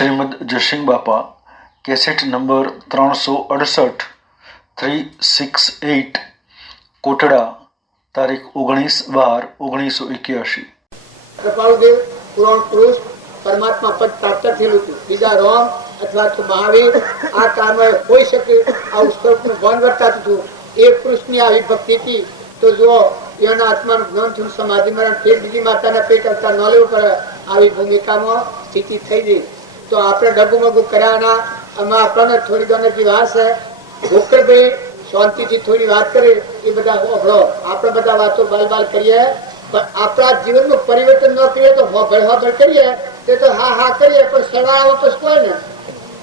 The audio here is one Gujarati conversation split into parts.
શ્રીમદ જયસિંહ બાપા કેસેટ નંબર 368 368 કોટડા તારીખ 19/12/1981। કૃપાળુદેવ પુરાણ પુરુષ પરમાત્મા પદ પ્રાપ્ત થયેલું હતું। બીજા રોમ અથવા તો મહાવીર આ કાળમાં હોઈ શકે આવું સ્વરૂપનું ભાન વર્તાતું હતું। એ પુરુષની આવી ભક્તિ હતી તો જો એના આત્માનું જ્ઞાન થયું, સમાધિ મરણ ફેર બીજી માતાના પેટ કરતા ન લેવું પડે, આવી ભૂમિકામાં સ્થિતિ થઈ ગઈ તો આપણે ડગુમગુ કર્યાના આમાં આપણને થોડી ઘણી વાત છે। ગોકળભાઈ શાંતિથી થોડી વાત કરે એ બધા હોભળો, આપણે બધા વાતો બાલ કરીએ પણ આપણા જીવનનું પરિવર્તન ન કરીએ તો હોભળ કરીએ તે તો હા હા કરીએ પણ સવાળા વાપસ કોઈ ને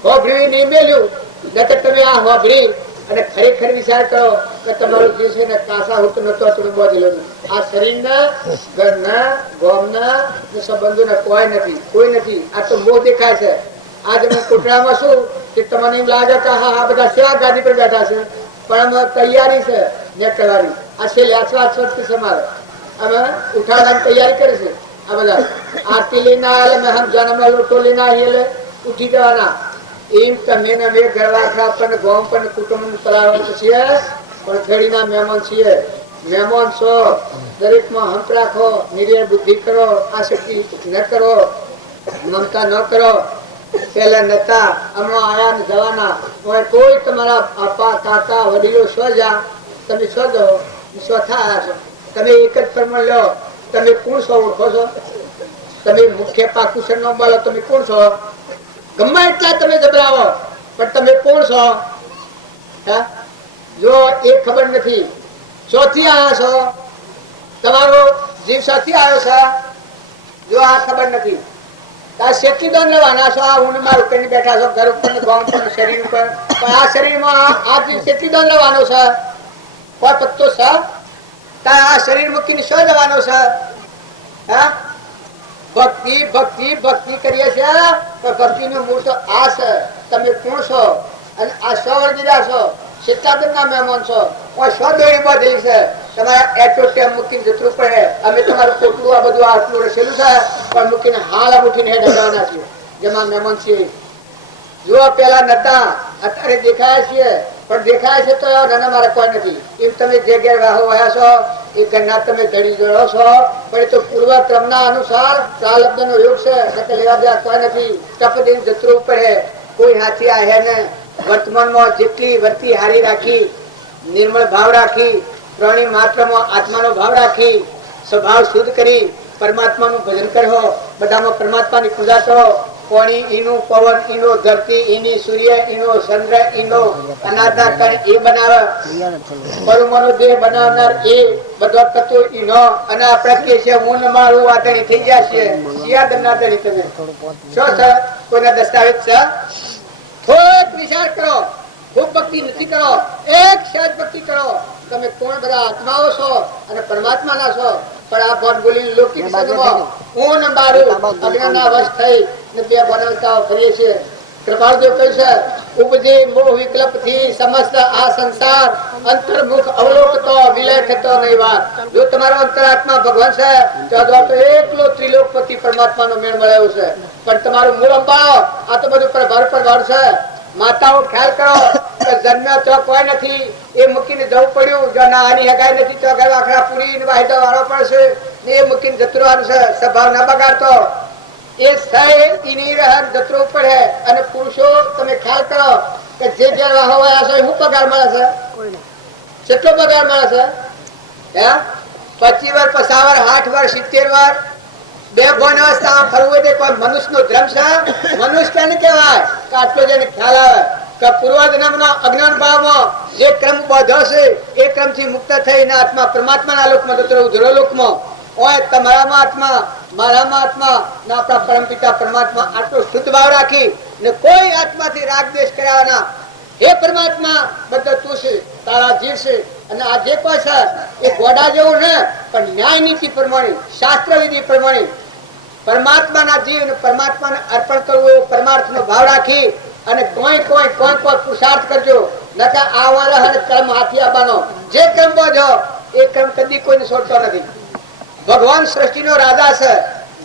હોભળી નહીં મેલ્યું ન તો તમે આ હોભળી અને ખરેખર વિચાર કરો કે તમારું જે છે ને કાસા હોતું નતો તમે બોધેલો આ શરીરના ઘરના ગોમના સંબંધોના કોઈ નથી। આ તો મોહ દેખાય છે। આજે હું કોટડામાં છું કે તમને એમ લાગે કે હા હા બધા સેવા ગાદી પર બેઠા છે પણ અમે તૈયારી છે નીકળવાની। આ છે લાચવાથી સમારે અમે ઉઠાવવાની તૈયારી કરી છે। આ બધા આરતી લઈને આવેલા મેં હમ જન્મના લોટો લઈને આવીએ ઉઠી જવાના એમ તમે ને મેં ઘરવાખરા આપણને ગોમ પર કુટુંબ ચલાવવાનું છીએ પણ ઘડીના મહેમાન છીએ। મહેમાન છો દરેકમાં હંપ રાખો, નિર્ય બુદ્ધિ કરો, આસક્તિ ન કરો, મમતા ન કરો। પેલા નતા હમણાં આયા ને જવાના કોઈ તમારા આપા કાકા વડીલો શો જા તમે શો જાઓ ચોથા આવ્યા છો તમે એક જ પ્રમાણ લો તમે કોણ છો ઓળખો છો? તમે મુખ્ય પાકુશન નો બોલો તમે કોણ છો? ગમે એટલા તમે જબરાવો પણ તમે કોણ છો? જો એ ખબર નથી ચોથી આવ્યા છો તમારો જીવ સાથી આવ્યો છે જો આ ખબર નથી શેકી દંડ લેવાના છો। આ ઊંડ માં ઉપર બેઠા છો ઘર ઉપર ગામ પર શરીર ઉપર પણ આ શરીરમાં આ જીવ શેકી દંડ લેવાનો છે કોઈ પત્તો છે આ શરીર મૂકીને શું જવાનો છે? ભક્તિ ભક્તિ ભક્તિ કરીએ છીએ તો ભક્તિ નું મૂળ તો આ છે। તમે કોણ છો અને આ સો વર્ગીરા છો શેતાદન ના મહેમાન છો સો દોરી બાંધેલી છે તમારા એટો ટેમ મૂકીને જતું પડે અમે તમારું પોટલું આ બધું આટલું રસેલું છે પણ મૂકીને હાલ ઉઠીને ડગાવવાના છીએ જેમાં મહેમાન છીએ। જો પેલા નતા અત્યારે દેખાય છીએ પણ દેખાય છે તો નાના મારા કોઈ નથી એમ તમે જે ઘેર વાહો વયા છો એ ઘરના તમે ધડી જોડો છો પણ એ તો પૂર્વ ક્રમના અનુસાર પ્રાલબ્ધ નો યોગ છે લેવા દેવા કોઈ નથી ટપદીન જતરું પડે કોઈ હાથી આહે ને વર્તમાનમાં જેટલી વર્તી હારી રાખી નિર્મળ ભાવ રાખી પ્રાણી માત્રમાં આત્માનો ભાવ રાખી સ્વભાવ શુદ્ધ કરી પરમાત્માનું ભજન કરો બધામાં પરમાત્માની પૂજા કરો। પાણી ઈનું, પવન ઈનો, ધરતી ઈની, સૂર્ય ઈનો, ચંદ્ર ઈનો, અનાજના કણ એ બનાવે, પરમાણુ દેહ બનાવનાર એ બધો તત્વો ઈનો અને આપણે કે છે હું મારું વાતણી થઈ ગયા છે સિયાદના દણી તમે શું છે કોઈના દસ્તાવેજ છે? થોડોક વિચાર કરો, ખૂબ ભક્તિ નથી કરો, એક સહજ ભક્તિ કરો। તમે કોણ બધા આત્માઓ છો અને પરમાત્મા ના છો પણ આ ભટ બોલી લૌકિક સંગમાં હું મારું અજ્ઞાનના વશ થઈ ને બે બનાવતા ફરીએ છીએ। કૃપાળુદેવ કહે છે ઉપજે મોહ વિકલ્પ થી સમસ્ત આ સંસાર અંતર્મુખ અવલોકતો વિલય થતો નહીં વાત। જો તમારો અંતરાત્મા ભગવાન છે તો એકલો ત્રિલોકપતિ પરમાત્માનો મેળ મળ્યો છે પણ તમારું મૂળ અંબાળો આ તો બધું પર છે। માતાઓ ખ્યાલ કરો કે જન્મ્યા તો કોઈ નથી એ મૂકીને જવું પડ્યું જો ના આની હગાઈ નથી તો ઘર આખરા પૂરી વાયદો વાળો પડશે ને એ મૂકીને જતરવાનું છે સ્વભાવ ના બગાડતો એ એની રહન જતરો પડે। અને પુરુષો તમે ખ્યાલ કરો કે જે ઘેર વાહવાયા છે શું પગાર મળે છે? કેટલો પગાર મળે છે? 25 વાર 50 વાર 60 વાર 70 વાર બે ભોન અવસ્થામાં ફરવું એટલે કોઈ મનુષ્ય નો ધર્મ છે? મનુષ્ય કેને કહેવાય કે આટલો જેને ખ્યાલ આવે કે પૂર્વજન્મના અજ્ઞાન ભાવમાં જે ક્રમ બાંધ્યો છે એ ક્રમથી મુક્ત થઈને આત્મા પરમાત્માના લોકમાં જતો ઉજળો લોકમાં ઓય તમારામાં આત્મા મારામાં આત્મા ના આપણા પરમપિતા પરમાત્મા આટલો શુદ્ધ ભાવ રાખી ને કોઈ આત્માથી રાગ દ્વેષ કરાવવાના હે પરમાત્મા બધો તું છે તારા જીવ છે અને આ જે કોઈ છે એ ઘોડા જેવું ને પણ ન્યાય નીતિ પ્રમાણે શાસ્ત્ર વિધિ પ્રમાણે પરમાત્માના જીવ ને પરમાત્માને અર્પણ કરવું એવો પરમાર્થનો ભાવ રાખી અને કોઈ પુરુષાર્થ કરજો નકા આવવાના અને કર્મ હાથી આવવાનો જે કર્મ બોજો એ કર્મ કદી કોઈને છોડતો નથી। ભગવાન સૃષ્ટિનો રાજા છે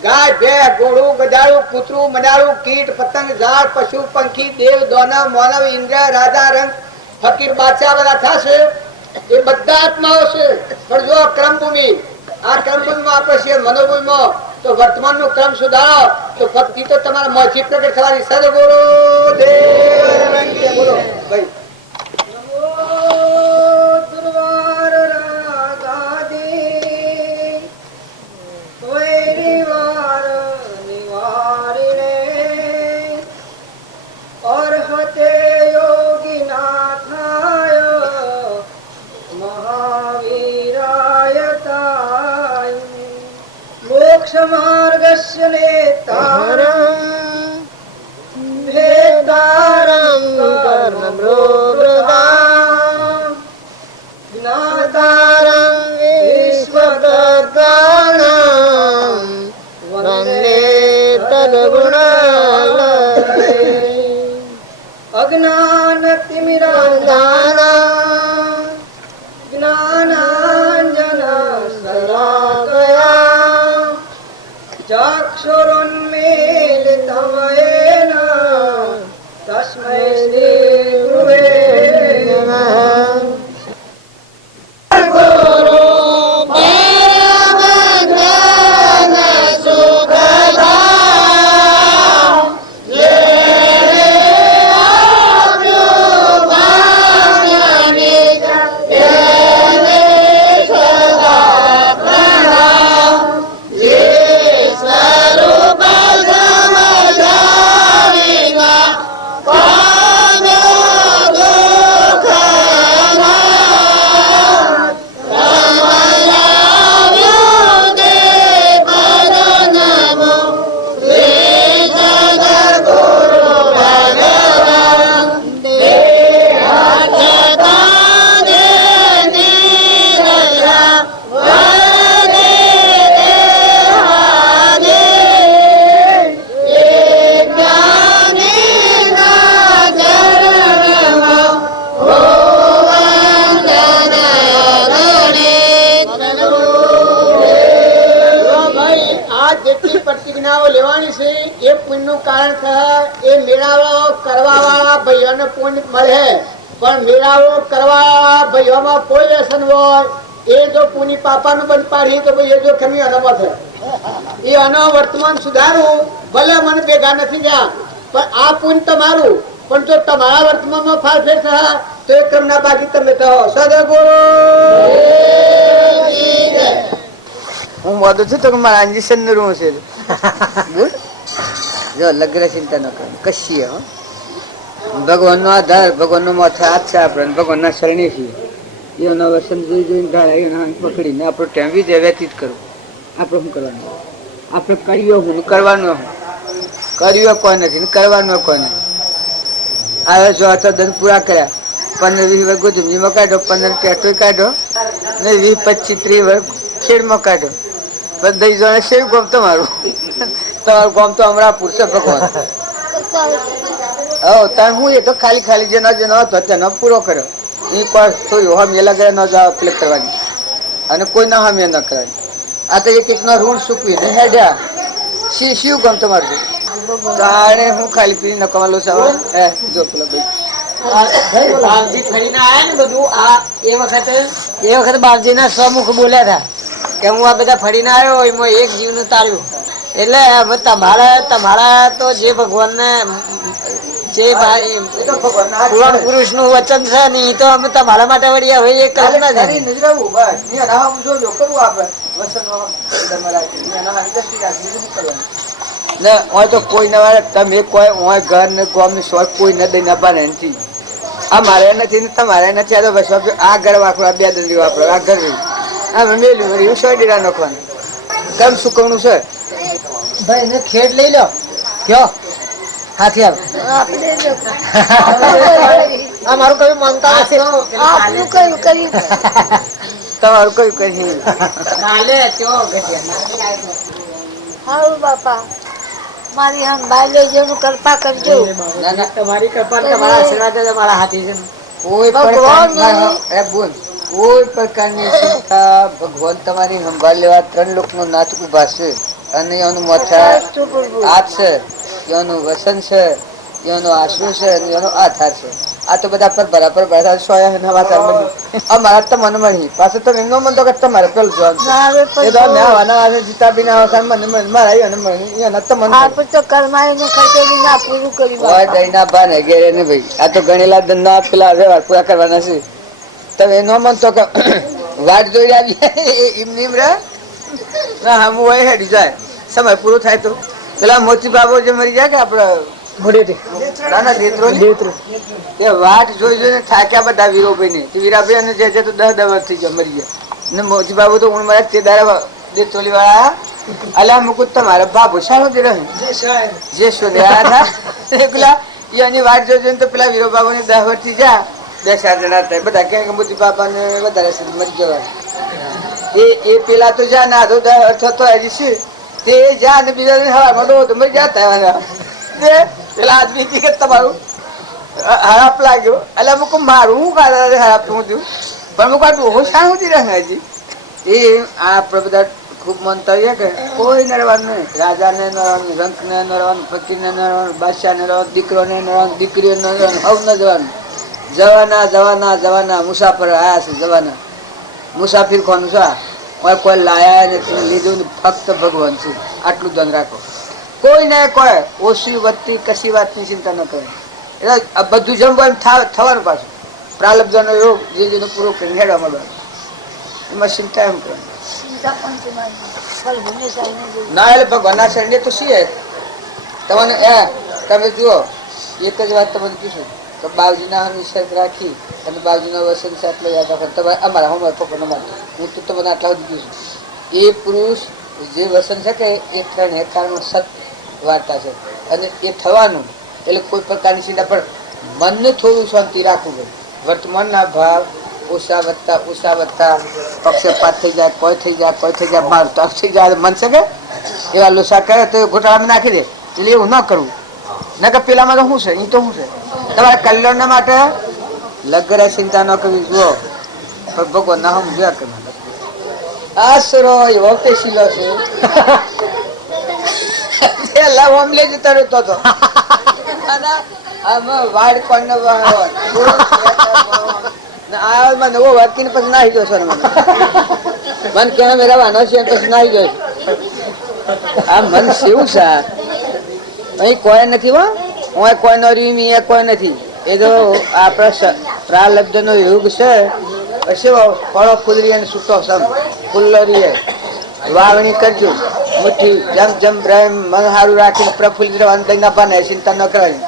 ગાય ભેંસ ઘોડું ગધાડું કૂતરું મડાડું કીટ પતંગ ઝાડ પશુ પંખી દેવ દાનવ માનવ ઇન્દ્ર રાજા રંગ ફકીર બાદશાહ બધા થશે એ બધા આત્માઓ છે પણ જો ક્રમભૂમિ આ ક્રમભૂમિમાં આપણે છીએ મનોભૂમિમાં તો વર્તમાનનો ક્રમ સુધારો તો ભક્તિ તો તમારા મોંથી પ્રગટ થવાની સદગુરુ દેવ બોલો ભાઈ मार्गस्य नेतारं भेदारं कर्मभ्रोवृतां ज्ञातारं विश्वगतानां वन्दे तद्गुणालये अज्ञानतिमिरान्धानां ज्ञानाञ्जनशलाकया चक्षुरुन्मीलितं येन तस्मै श्रीगुरुवे नमः। વર્તમાન સુધારું ભલે મને ભેગા નથી ગયા પણ આ પુણ્ય તમારું પણ જો તમારા વર્તમાનમાં ફાળફેર થાય તો એ ક્રમના બાકી તમે કહો સદગુરુ હું મોદું છું તો મારા ઇન્જેક્શન નું રૂમ છે જો લગ્ન ચિંતા ન કરો કશી ભગવાન નો આધાર ભગવાન નો માથે હાથ છે આપણે ભગવાન ના શરણે છીએ એનો વસન જોઈ જોઈને ઢાળા પકડીને આપણો ટાઈમ બી વ્યતીત કરવું આપણે શું કરવાનું આપણે કર્યો હું કરવાનું કર્યો કોઈ નથી કરવાનું કોઈ નથી આવે જો આ તો દંડ પૂરા કર્યા 15-20 વર્ષ ગોધુમજીમાં કાઢો 15 ટેટોય કાઢો ને 20-25-30 વર્ષ ખેડમાં કાઢો બધા જણા શેર ગોમ તમારું તમારું ગોમ તો હમણાં પૂરશે ભગવાન તાર હું એ તો ખાલી ખાલી જેનો જેનો હતો તેનો પૂરો કર્યો એ કોઈ થોડું હમ એ લગે ન જાવ ક્લિક કરવાની અને કોઈ ના હમે ન કરવાની આ તો એક એકનો ઋણ ચૂકવીને હેડ્યા શિવ ગમ તમારું તાણે હું ખાલી પી ન કમાલો સાવ હે જો પેલા ભાઈ બાપજી ફરીને આયા ને બધું આ એ વખતે બાપજી ના સમુખ બોલ્યા હતા કે હું આ બધા ફરીને આવ્યો એમાં એક જીવનું તાર્યું એટલે તમારા તો જે ભગવાન ને જે પુરાણ પુરુષ નું વચન છે ને એ તો અમે તમારા માટે વળી હવે એ કલ્પના તો કોઈ ના તમે કોઈ ઘર ને ગોમ ની શોખ કોઈ ન દઈ ના નથી આ મારે નથી ને તમારે નથી આ તો બસ આ ઘર વાપરો આ 2 દંડી વાપરો આ ઘર આ મેલું એવું 100 ડીરા નાખવાનું કેમ સુકવણું છે ભાઈ ને ખેડ લઈ લો કયો હાથી આવ આ મારું કઈ માનતા નથી આપનું કયું કરી તમારું કયું કરી કાલે કયો ગઢિયા હાઉ બાપા મારી હમ બાલે જેનું કૃપા કરજો ના ના તમારી કૃપા તમારા આશીર્વાદ જ અમારા હાથી છે કોઈ કોઈ પ્રકારની ચિંતા ભગવાન તમારી સંભાળ લેવા 3 લોકનો નાથ ઉભા છે અને એનું મોથા કષ્ટ પ્રભુ. હાથ છે, એનું વસન છે, એનો આશુ છે, એનો આધાર છે. આ તો બધા પર બરાબર બરાબર સોયા નવા ચાલ મળી અમારા તો મન મળી પાછું તો એમનો મન તો તમારે પેલું જોવાનું છે. ના હવે એ તો મેં જીતા બી ના મને મારા એને મળી એના તો મન આપણે તો કર્માયનું ખર્ચે બી ના પૂરું કરી બાપા. દહીના ભાને ઘેરે ને ભાઈ આ તો ગણેલા ધંધા પેલા વ્યવહાર પૂરા કરવાના છે. તમે એનો મન તો કે વાટ જોઈ રહ્યા એમ નીમ રે ના હમ વહી હેડી જાય સમય પૂરો થાય તો પેલા મોતી બાબો જે મરી ગયા કે આપડે ના દેત્રો એ વાટ જોઈ જોઈને થાક્યા બધા વીરોભાઈ ને વીરાભાઈ અને જે તો 10 વર્ષ થઈ ગયા મરી ગયા ને મોતી બાબુ તો હું મારા તે દાડા દેત્રોલી વાળા અલા મુકુદ તમારા બાબુ સારો જ રહે જે શોધ્યા હતા પેલા એની વાટ જોઈ જોઈને તો પેલા વીરો બાબુ ને 10 વર્ષ થી જા 2-4 જણા થાય બધા કે મોતી બાબા ને વધારે મરી જવા એ પેલા તો જા ના તો 10 વર્ષ તો હજી છે તે જા ને બીજા હવા મોટો તો મરી જતા પેલા આદમી કે તમારું હરાપ લાગ્યો એટલે મુક મારું હું કારણ હરાપ હું થયું પણ મુક હું શાંતિ રહે હજી એ આ બધા ખૂબ મંતવ્ય કે કોઈ નડવાનું નહીં રાજાને નડવાનું રંકને નડવાનું પતિને નડવાનું બાદશાહને નડવાનું દીકરોને નડવાનું દીકરીઓને નડવાનું હવ ન જવાનું જવાના જવાના જવાના મુસાફર આયા છે જવાના મુસાફિર કોનું છે કોઈ લાયા નથી લીધું ફક્ત ભગવાન છે આટલું ધન રાખો કોઈ ને કોઈ ઓછી વધતી કશી વાતની ચિંતા ન કરે એટલે બધું જમવાનું થવાનું પાછું પ્રાલબ્ધનો યોગ જે જેનો પૂરો કરીને હેડવા મળવાનું એમાં ચિંતા એમ કરે ના એટલે ભગવાનના શરણે તો છીએ તમને તમે જુઓ એક જ વાત તમને કીધું તો બાવજીના નિષેધ રાખી અને બાવજીના વસન સાથે યાદ રાખો તમે અમારા હોમવર્ક પકડો માટે હું તો તમને આટલા સુધી કીધું એ પુરુષ જે વસન છે કે એ 3 હેક્ટરમાં સત વાર્તા છે અને એ થવાનું એટલે કોઈ પ્રકારની ચિંતા પણ મનને થોડું શાંતિ રાખવું પડે વર્તમાનના ભાવ ઓછા વધતા પક્ષપાત થઈ જાય કોઈ થઈ જાય માર તક થઈ જાય મન શકે એવા લોસા કરે તો ઘોટાળામાં નાખી દે એટલે એવું ન કરવું ન કે પેલામાં તો શું છે એ તો શું છે તમારા કલ્યાણના માટે લગરે ચિંતા ન કરવી જુઓ પણ ભગવાન ના હમ જોયા કરવાના આશરો એવો પેશીલો છે લાવ આમ લઈ જતા રહેતો હતો આમાં વાડ પણ મને વો વાતકીને પછી નાહી જશો ને મને કે મેરા વાનો છે પછી નાહી જશો આ મન શિવ છે અહીં કોઈ નથી હો હું કોઈ નો રીમી એ કોઈ નથી એ તો આપણા પ્રાલબ્ધ નો યુગ છે પછી ફળો ફૂલરી અને છૂટો સમ ફૂલરી વાવણી કરજો મુઠ્ઠી જમ જમ બ્રહ્મ મન હારું રાખીને પ્રફુલ્લિત રહેવાનું દઈ ના પાને ચિંતા ન કરાય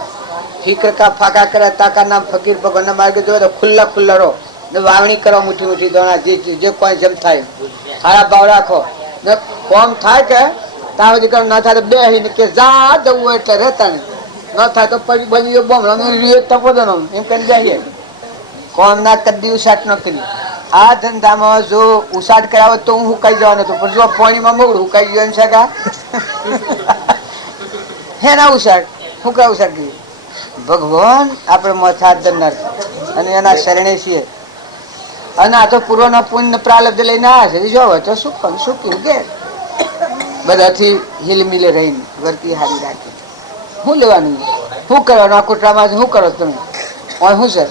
ફિકર કા ફાકા કરે તાકા નામ ફકીર ભગવાન ના માર્ગે જોવે તો ખુલ્લા રહો ને વાવણી કરો મુઠ્ઠી દોણા જે કોઈ જેમ થાય સારા ભાવ રાખો ને કોમ થાય કે ત્યાં સુધી ન થાય તો બેહીને કે જા જવું એટલે રહેતા નહીં ન થાય તો પછી બની બોમ તપોદનો એમ કરીને જઈએ કોમ ના કદી ઉસાટ ન કરી આ ધંધામાં જો ઉસાટ કરાવો તો હું હુકાઈ જવાનો હતો પણ જો પાણીમાં મોડું હુકાઈ ગયું છે કા હે ના ઉસાટ હુકા ઉસાટ ગયું ભગવાન આપણે મોથા દરનાર અને એના શરણે છીએ અને આ તો પૂર્વના પુણ્ય પ્રાલબ્ધ લઈને આવ્યા છે જોવે તો સુખી કે બધાથી હિલમિલે રહીને વર્તી હારી રાખી શું લેવાનું શું કરવાનું આ કુટરામાં શું કરો તમે શું સર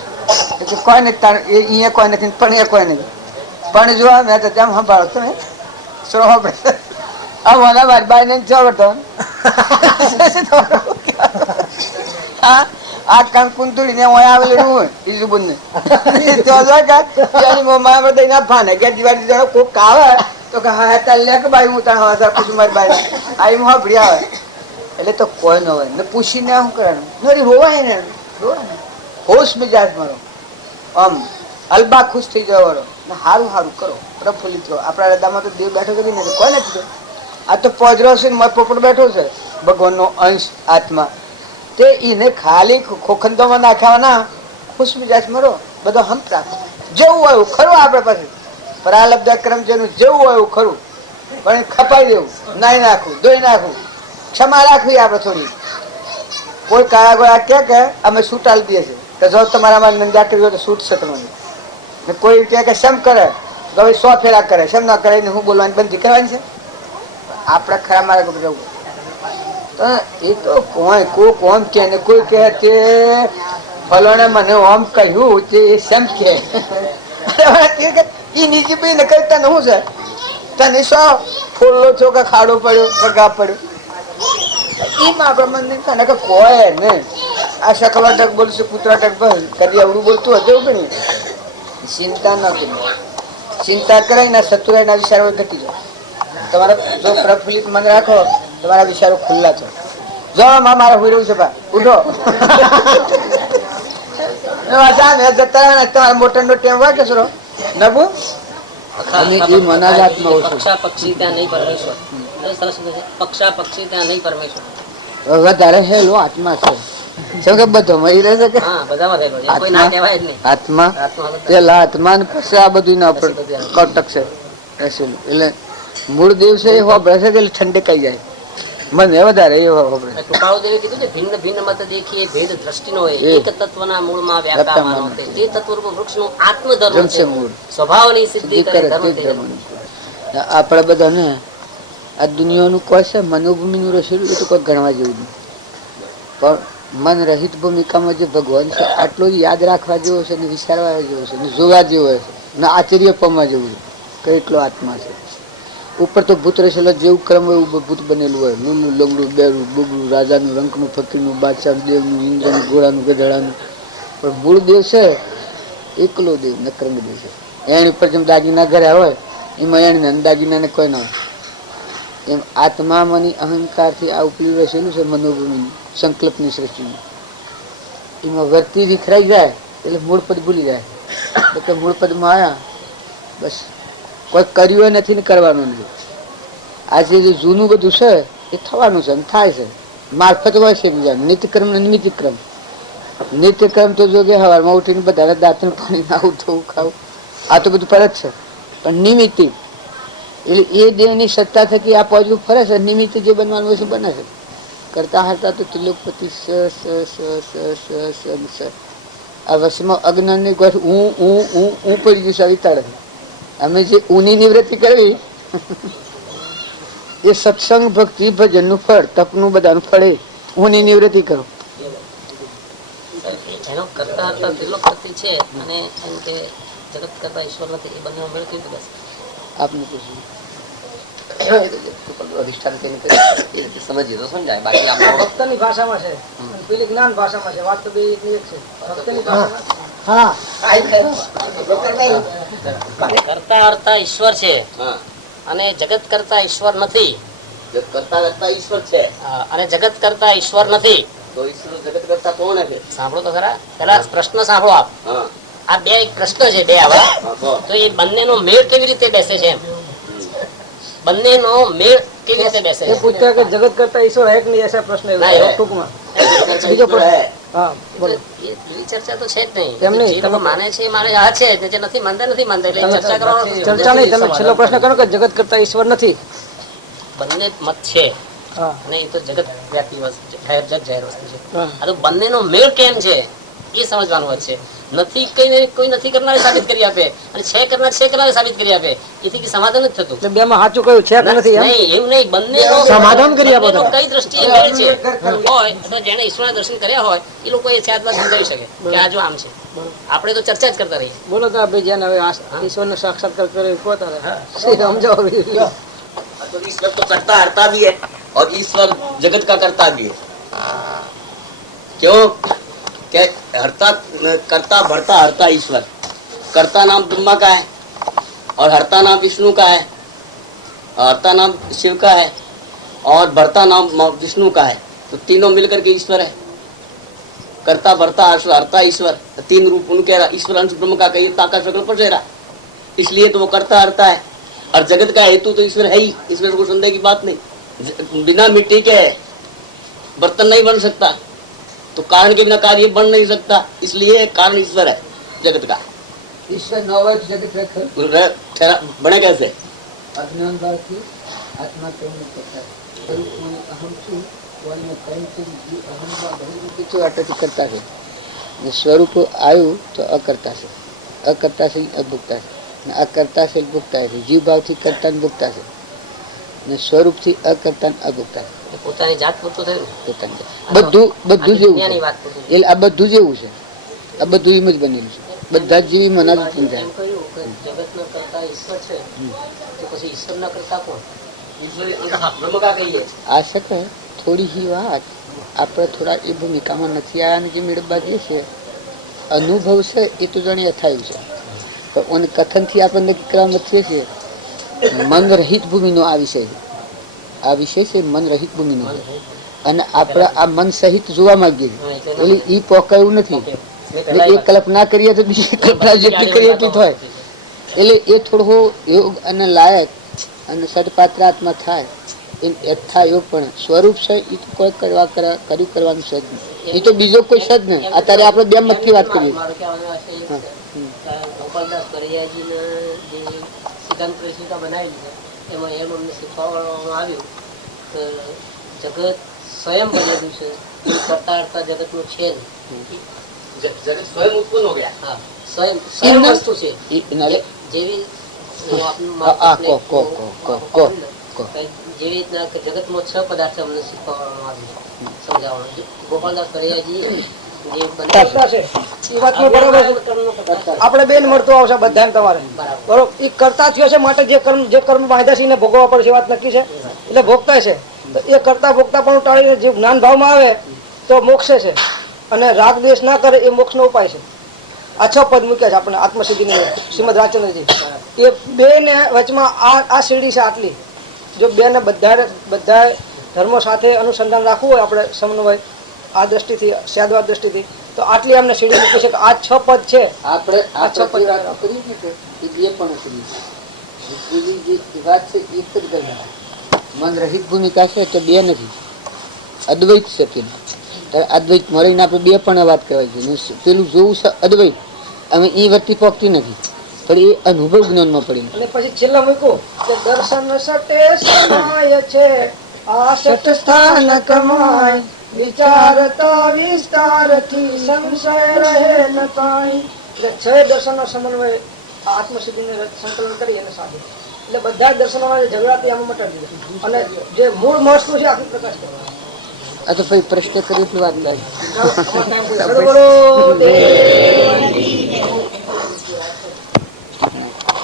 એટલે કોઈ નથી અહીંયા કોઈ નથી પણ એ કોઈ નથી પણ જો મેં તો તેમ સંભાળો તમે મને મારી બાઈ ને જવડતો હા આ કામ કુંતુડી ને હું આવેલું હોય બીજું બંને ફાને કે દિવાળી જણો કોક આવે તો કે હા તાર લે કે બાઈ હું તાર પૂછું મારી બાઈ આઈ હું ભરી આવે એટલે તો કોઈ ન હોય ને પૂછીને શું કરવાનું નરી રોવાય ને હોશ મિજાજ મારો આમ અલબા ખુશ થઈ જવાનો ને સારું કરો પ્રફુલ્લિત રહો આપણા હૃદયમાં તો દેવ બેઠો કરી ને કોઈ નથી આ તો પોજરો છે ને પોપટ બેઠો છે ભગવાનનો અંશ આત્મા તે એને ખાલી ખોખંદોમાં નાખ્યાના ખુશ મિજાજ મરો બધો હંપ રાખો જેવું હોય એવું ખરું આપણે પાસે પ્રાલબ્ધ ક્રમ જેનું જેવું હોય એવું ખરું પણ ખપાઈ દેવું નાઈ નાખવું ધોઈ નાખવું ક્ષમા રાખવી આપણે થોડી કોઈ કાળા ગોળા કે અમે છૂટ આલી દઈએ છીએ કે જો તમારામાં નંદા કરી હોય તો છૂટ છે તમારી ને કોઈ કહે કે શમ કરે તો હવે 100 ફેરા કરે શમ ના કરે હું બોલવાની બંધી કરવાની છે આપણે ખરા માર્ગ પર જવું. તો એ તો કોમ કે ને કોઈ કહે છે ફલોને મને ઓમ કહ્યું તે એ સમ કે એ નીચે ભાઈ ને કરતા ને શું છે તને શું ફોડલો છો કે ખાડો પડ્યો કે ગા પડ્યો એમાં આપણા મન તને કે કોઈ ને આ શકલા ટક બોલશે કૂતરા ટક બોલ કદી અવડું બોલતું હતું કે નહીં. ચિંતા ન કરી, ચિંતા કરાય ને શત્રુરાય ના વિચારો ઘટી જાય. તમારા જો પ્રફુલ્લિત મન રાખો તમારા વિચારો ખુલ્લા છે. જો મારે હોઈ રહ્યું છે બા ઉઠો તમારા મોટર નો ટેમ હોય કે સરો નબુ પક્ષા પક્ષી ત્યાં નહીં પરમેશ્વર. સરસ પક્ષા પક્ષી ત્યાં નહીં પરમેશ્વર. વધારે હેલો આત્મા છે. શું કે બધો મળી રહેશે કે હા બધામાં રહેલો છે. કોઈ ના કહેવાય જ નહીં. આત્મા આત્મા પેલા આત્મા ને પછી આ બધું ના કટકશે. એટલે મૂળ દિવસે એ હોબળે છે એટલે ઠંડકાઈ જાય મને વધારે એ હોબળે. ટુકાળો દેવે કીધું છે ભિન્ન ભિન્ન મત દેખીએ ભેદ દ્રષ્ટિનો હોય એક તત્વના મૂળમાં વ્યાપારવાનો તે તત્વરૂપ વૃક્ષનું આત્મધર્મ છે. સ્વભાવની સિદ્ધિ કરે ધર્મ તે આપણે બધાને આ દુનિયાનું કોઈ છે મનોભૂમિનું રસેલું એ તો કોઈ ગણવા જેવું નહીં. પણ મન રહિત ભૂમિકામાં જે ભગવાન છે આટલો જ યાદ રાખવા જેવો છે ને વિચારવા જેવો છે ને જોવા જેવો છે ને આશ્ચર્ય પામવા જેવું છે કે એટલો આત્મા છે. ઉપર તો ભૂત રસેલો જેવું ક્રમ હોય એવું ભૂત બનેલું હોય લૂલું લંગડું બેરું બગડું રાજાનું રંકનું ફકીરનું બાદશાહનું દેવનું ઇન્દ્રનું ઘોડાનું ગધેડાનું પણ મૂળ દેવ છે એકલો દેવ નકરંગ દેવ છે. એની ઉપર જેમ દાગીના ઘરે હોય એમાં એને દાગીનાને કોઈ ના હોય એમ આત્મા મની અહંકારથી આ ઉપલી રસેલું છે મનોભૂમિનું સંકલ્પની સૃષ્ટિનું. એમાં વર્તી વિખરાઈ જાય એટલે મૂળ પદ ભૂલી જાય. એટલે મૂળ પદમાં આવ્યા બસ કોઈ કર્યું નથી ને કરવાનું નથી. આજે જે જૂનું બધું છે એ થવાનું છે અને થાય છે મારફત હોય છે બીજા નિત્યક્રમ ને નિમિત્તિક્રમ. નિત્યક્રમ તો જો કે સવારમાં ઉઠીને બધા દાંતણ પાણી નાવું થવું ખાવું આ તો બધું ફરજ છે. પણ નિમિત્તિ એટલે એ દેવની સત્તા થકી આ પોજવું ફરે છે. નિમિત્ત જે બનવાનું હોય છે બને છે. કરતા હરતા તો ત્રિલોકપતિ આ વસમાં અજ્ઞાનની ગોઠ હું પડી ગયું છે વિતાડે. અમે જે ઊની નિવૃત્તિ કરવી એ સત્સંગ ભક્તિ ભજનનું ફળ તપનું બધાનું ફળ એ ઊની નિવૃત્તિ કરો. એનો કરતા હતા ત્રિલોકપતિ છે અને એમ કે જગત કરતા ઈશ્વર નથી એ બંને મેળ કેવી રીતે આપને પૂછ્યું અધિષ્ઠાન સમજીએ તો સમજાય. બાકી આપણે ભક્તની ભાષામાં છે પેલી જ્ઞાન ભાષામાં છે. વાત તો બે એકની એક છે. ભક્તની ભાષામાં કરતા હરતા ઈશ્વર છે અને જગત કરતા ઈશ્વર નથી. અને જગત કરતા ઈશ્વર નથી. સાંભળો તો ખરા. પેલા પ્રશ્ન સાંભળો આપ. આ બે પ્રશ્ન છે બે આવા. તો એ બંનેનો મેળ કેવી રીતે બેસે છે એમ બંનેનો મેળ કેવી રીતે બેસે એ પૂછતા કે જગત કરતા ઈશ્વર હે કે નહીં એસા પ્રશ્ન ટૂંકમાં બીજો પ્રશ્ન. હા બોલો. એવી ચર્ચા તો છે જ નહીં. જે લોકો માને છે માને આ છે જે નથી માનતા નથી માનતા એટલે ચર્ચા કરવાનો ચર્ચા નહીં. તમે છેલ્લો પ્રશ્ન કરો કે જગત કરતા ઈશ્વર નથી. બંને મત છે અને એ તો જગત વ્યાપી વસ્તુ છે જગ જાહેર વસ્તુ છે. આ તો બંનેનો મેળ કેમ છે એ સમજવાનું વાત છે. નથી કોઈ નથી કરનારે સાબિત કરી આપે અને છે કરનારે સાબિત કરી આપે એથી સમાધાન નથી થતું. બે માં સાચું કહ્યું છે કે નથી નહીં એવું નહીં. બંને સમાધાન કરી આપો કઈ દ્રષ્ટિએ મેળ છે હોય અથવા જેને ઈશ્વરના દર્શન કર્યા હોય એ લોકો એ ચાર વાત સમજાવી શકે કે આ જો આમ છે. આપણે તો ચર્ચા જ કરતા રહીએ. બોલો તો ભાઈ જેને હવે ઈશ્વર નો સાક્ષાત્કાર કર્યો પોતા સમજાવો. तो ईश्वर तो करता हरता भी है और ईश्वर जगत का करता भी है. क्यों क्या हरता करता भरता हरता ईश्वर. करता नाम ब्रह्मा का है और हरता नाम विष्णु का है. हरता नाम शिव का है और भरता नाम विष्णु का है. तो तीनों मिलकर के ईश्वर है. करता भरता हरता ईश्वर तीन रूप उनके ईश्वर अंश ब्रह्म का कही ताका सकल पर रहा. इसलिए तो वो करता हरता है. और जगत का हेतु तो ईश्वर है ही. इसमें कोई संदेह की बात नहीं. बिना मिट्टी के बर्तन नहीं बन सकता तो कारण के बिना कार्य बन नहीं सकता. इसलिए कारण ईश्वर है जगत का. ईश्वर न હોય ठहरा बने कैसे અજ્ઞાન ભાવથી આત્મા કેમ કરતા સ્વરૂપ અહમ છું વન્ય કંઈ છે અહમ બહુ આટોથી કરતા છે. સ્વરૂપ આવ્યું તો અકર્તા છે. અકર્તા છે અભુક્તા છે. અકર્તા છે ભુક્તા છે. જીવ ભાવથી કરતા ભુક્તા છે. ને સ્વરૂપથી અકર્તા ને અભોક્તા એ પોતાની જાત પૂરતું થયું પોતાની બધું બધું જેવું દુનિયાની છે વાત પૂરતું. એટલે આ બધું જેવું છે, આ બધું એમ જ બનેલું છે, બધા જ જીવી મનાજ એમ સમજાય. કહ્યું કે જગતના કરતા ઈશ્વર છે, તો પછી ઈશ્વરના કરતા કોણ? ईश्वर इनका ब्रह्म का कहिए આ શકે થોડી ही વાત આપણે થોડા એ ભૂમિકામાં નથી આવ્યા ને જે મેળવવા જે છે અનુભવ છે એ તો જાણે અથાયું છે, પણ કથનથી આપણે નક્કી કરવા નથી છે મન રહિત ભૂમિનો આ વિષય છે. આ વિષય છે મન રહિત ભૂમિનો, અને આપણે આ મન સહિત જોવા માંગીએ છીએ એટલે એ પોકાયું નથી. એટલે એ કલ્પના કરીએ તો બીજી કલ્પના જેટલી કરીએ એટલી થાય. એટલે એ થોડો યોગ અને લાયક અને સદપાત્રાત્મા થાય એ થાય યોગ પણ સ્વરૂપ છે એ તો કોઈ કર્યું કરવાનું છે જ નહીં. એ તો બીજો કોઈ છે જ નહીં. અત્યારે આપણે બે મતથી વાત કરીએ. મારું કહેવાનો આશય એ છે કે ગોપાલદાસ કરિયાજીના જે સિદ્ધાંત પ્રસિદ્ધતા બનાવેલી છે એમાં એમ અમને શીખવાડવામાં આવ્યું કે જગત સ્વયં બનેલું છે, કરતા હરતા જગતનું છે નહીં. जगत स्वयं उत्पन्न हो गया હા, સ્વયં વસ્તુ છે જેવી જેવી રીતના કે જગતમાં 6 પદાર્થ અમને શીખવાડવામાં આવ્યું સમજાવવાનું. ગોપાલદાસ કરિયાજી જે કરતા છે એ વાતમાં બરાબર છે. આપણે બેન મળતું આવશે બધાને તમારે બરોબર. એ કરતા થયો છે માટે જે કર્મ બાંધ્યા છે એને ભોગવવા પડશે એ વાત નક્કી છે. એટલે ભોગતા છે તો એ કરતા ભોગતા પણ ટાળીને જે જ્ઞાન ભાવમાં આવે તો મોક્ષે છે, અને રાગ દ્વેષ ના કરે એ મોક્ષનો ઉપાય છે. આ 6 પદ મૂક્યા છે આપણે આત્મસિદ્ધિની શ્રીમદ રાજચંદ્રજી. એ બે ને વચમાં આ શીરડી છે આટલી. જો બે ને બધા ધર્મો સાથે અનુસંધાન રાખવું હોય આપણે સમન્વય આ દ્રષ્ટિથી સ્યાદવાદ દ્રષ્ટિથી તો આટલી અમને શીરડી મૂકી છે કે આ 6 પદ છે. આપણે આ 6 પદ કરી છે એ બે પણ કરી છે. જે વાત છે એક જ ગઈ મન રહિત ભૂમિકા છે તો બે નથી, અદ્વૈત છે પેલું. અદ્વૈત મળીને આપણે બે પણ વાત કહેવાય છે. પેલું જોવું છે અદ્વૈત, અમે એ વર્તી પોકતી નથી પણ એ અનુભવ જ્ઞાનમાં પડી. અને પછી છેલ્લા મૂક્યું કે દર્શન સટે સમાય છે આ સટ સ્થાન કમાય વિચારતા વિસ્તારથી સંશય રહે ન કાંઈ. એટલે 6 દર્શનનો સમન્વય આત્મસિદ્ધિને સંકલન કરી અને સાધે. એટલે બધા દર્શનોમાં ઝઘડાથી આમાં મટાડી દીધા અને જે મૂળ મહત્વ છે આખી પ્રકાશ કરવાનો. આ તો ભાઈ પ્રશ્ન કરી એટલી વાત લાગે.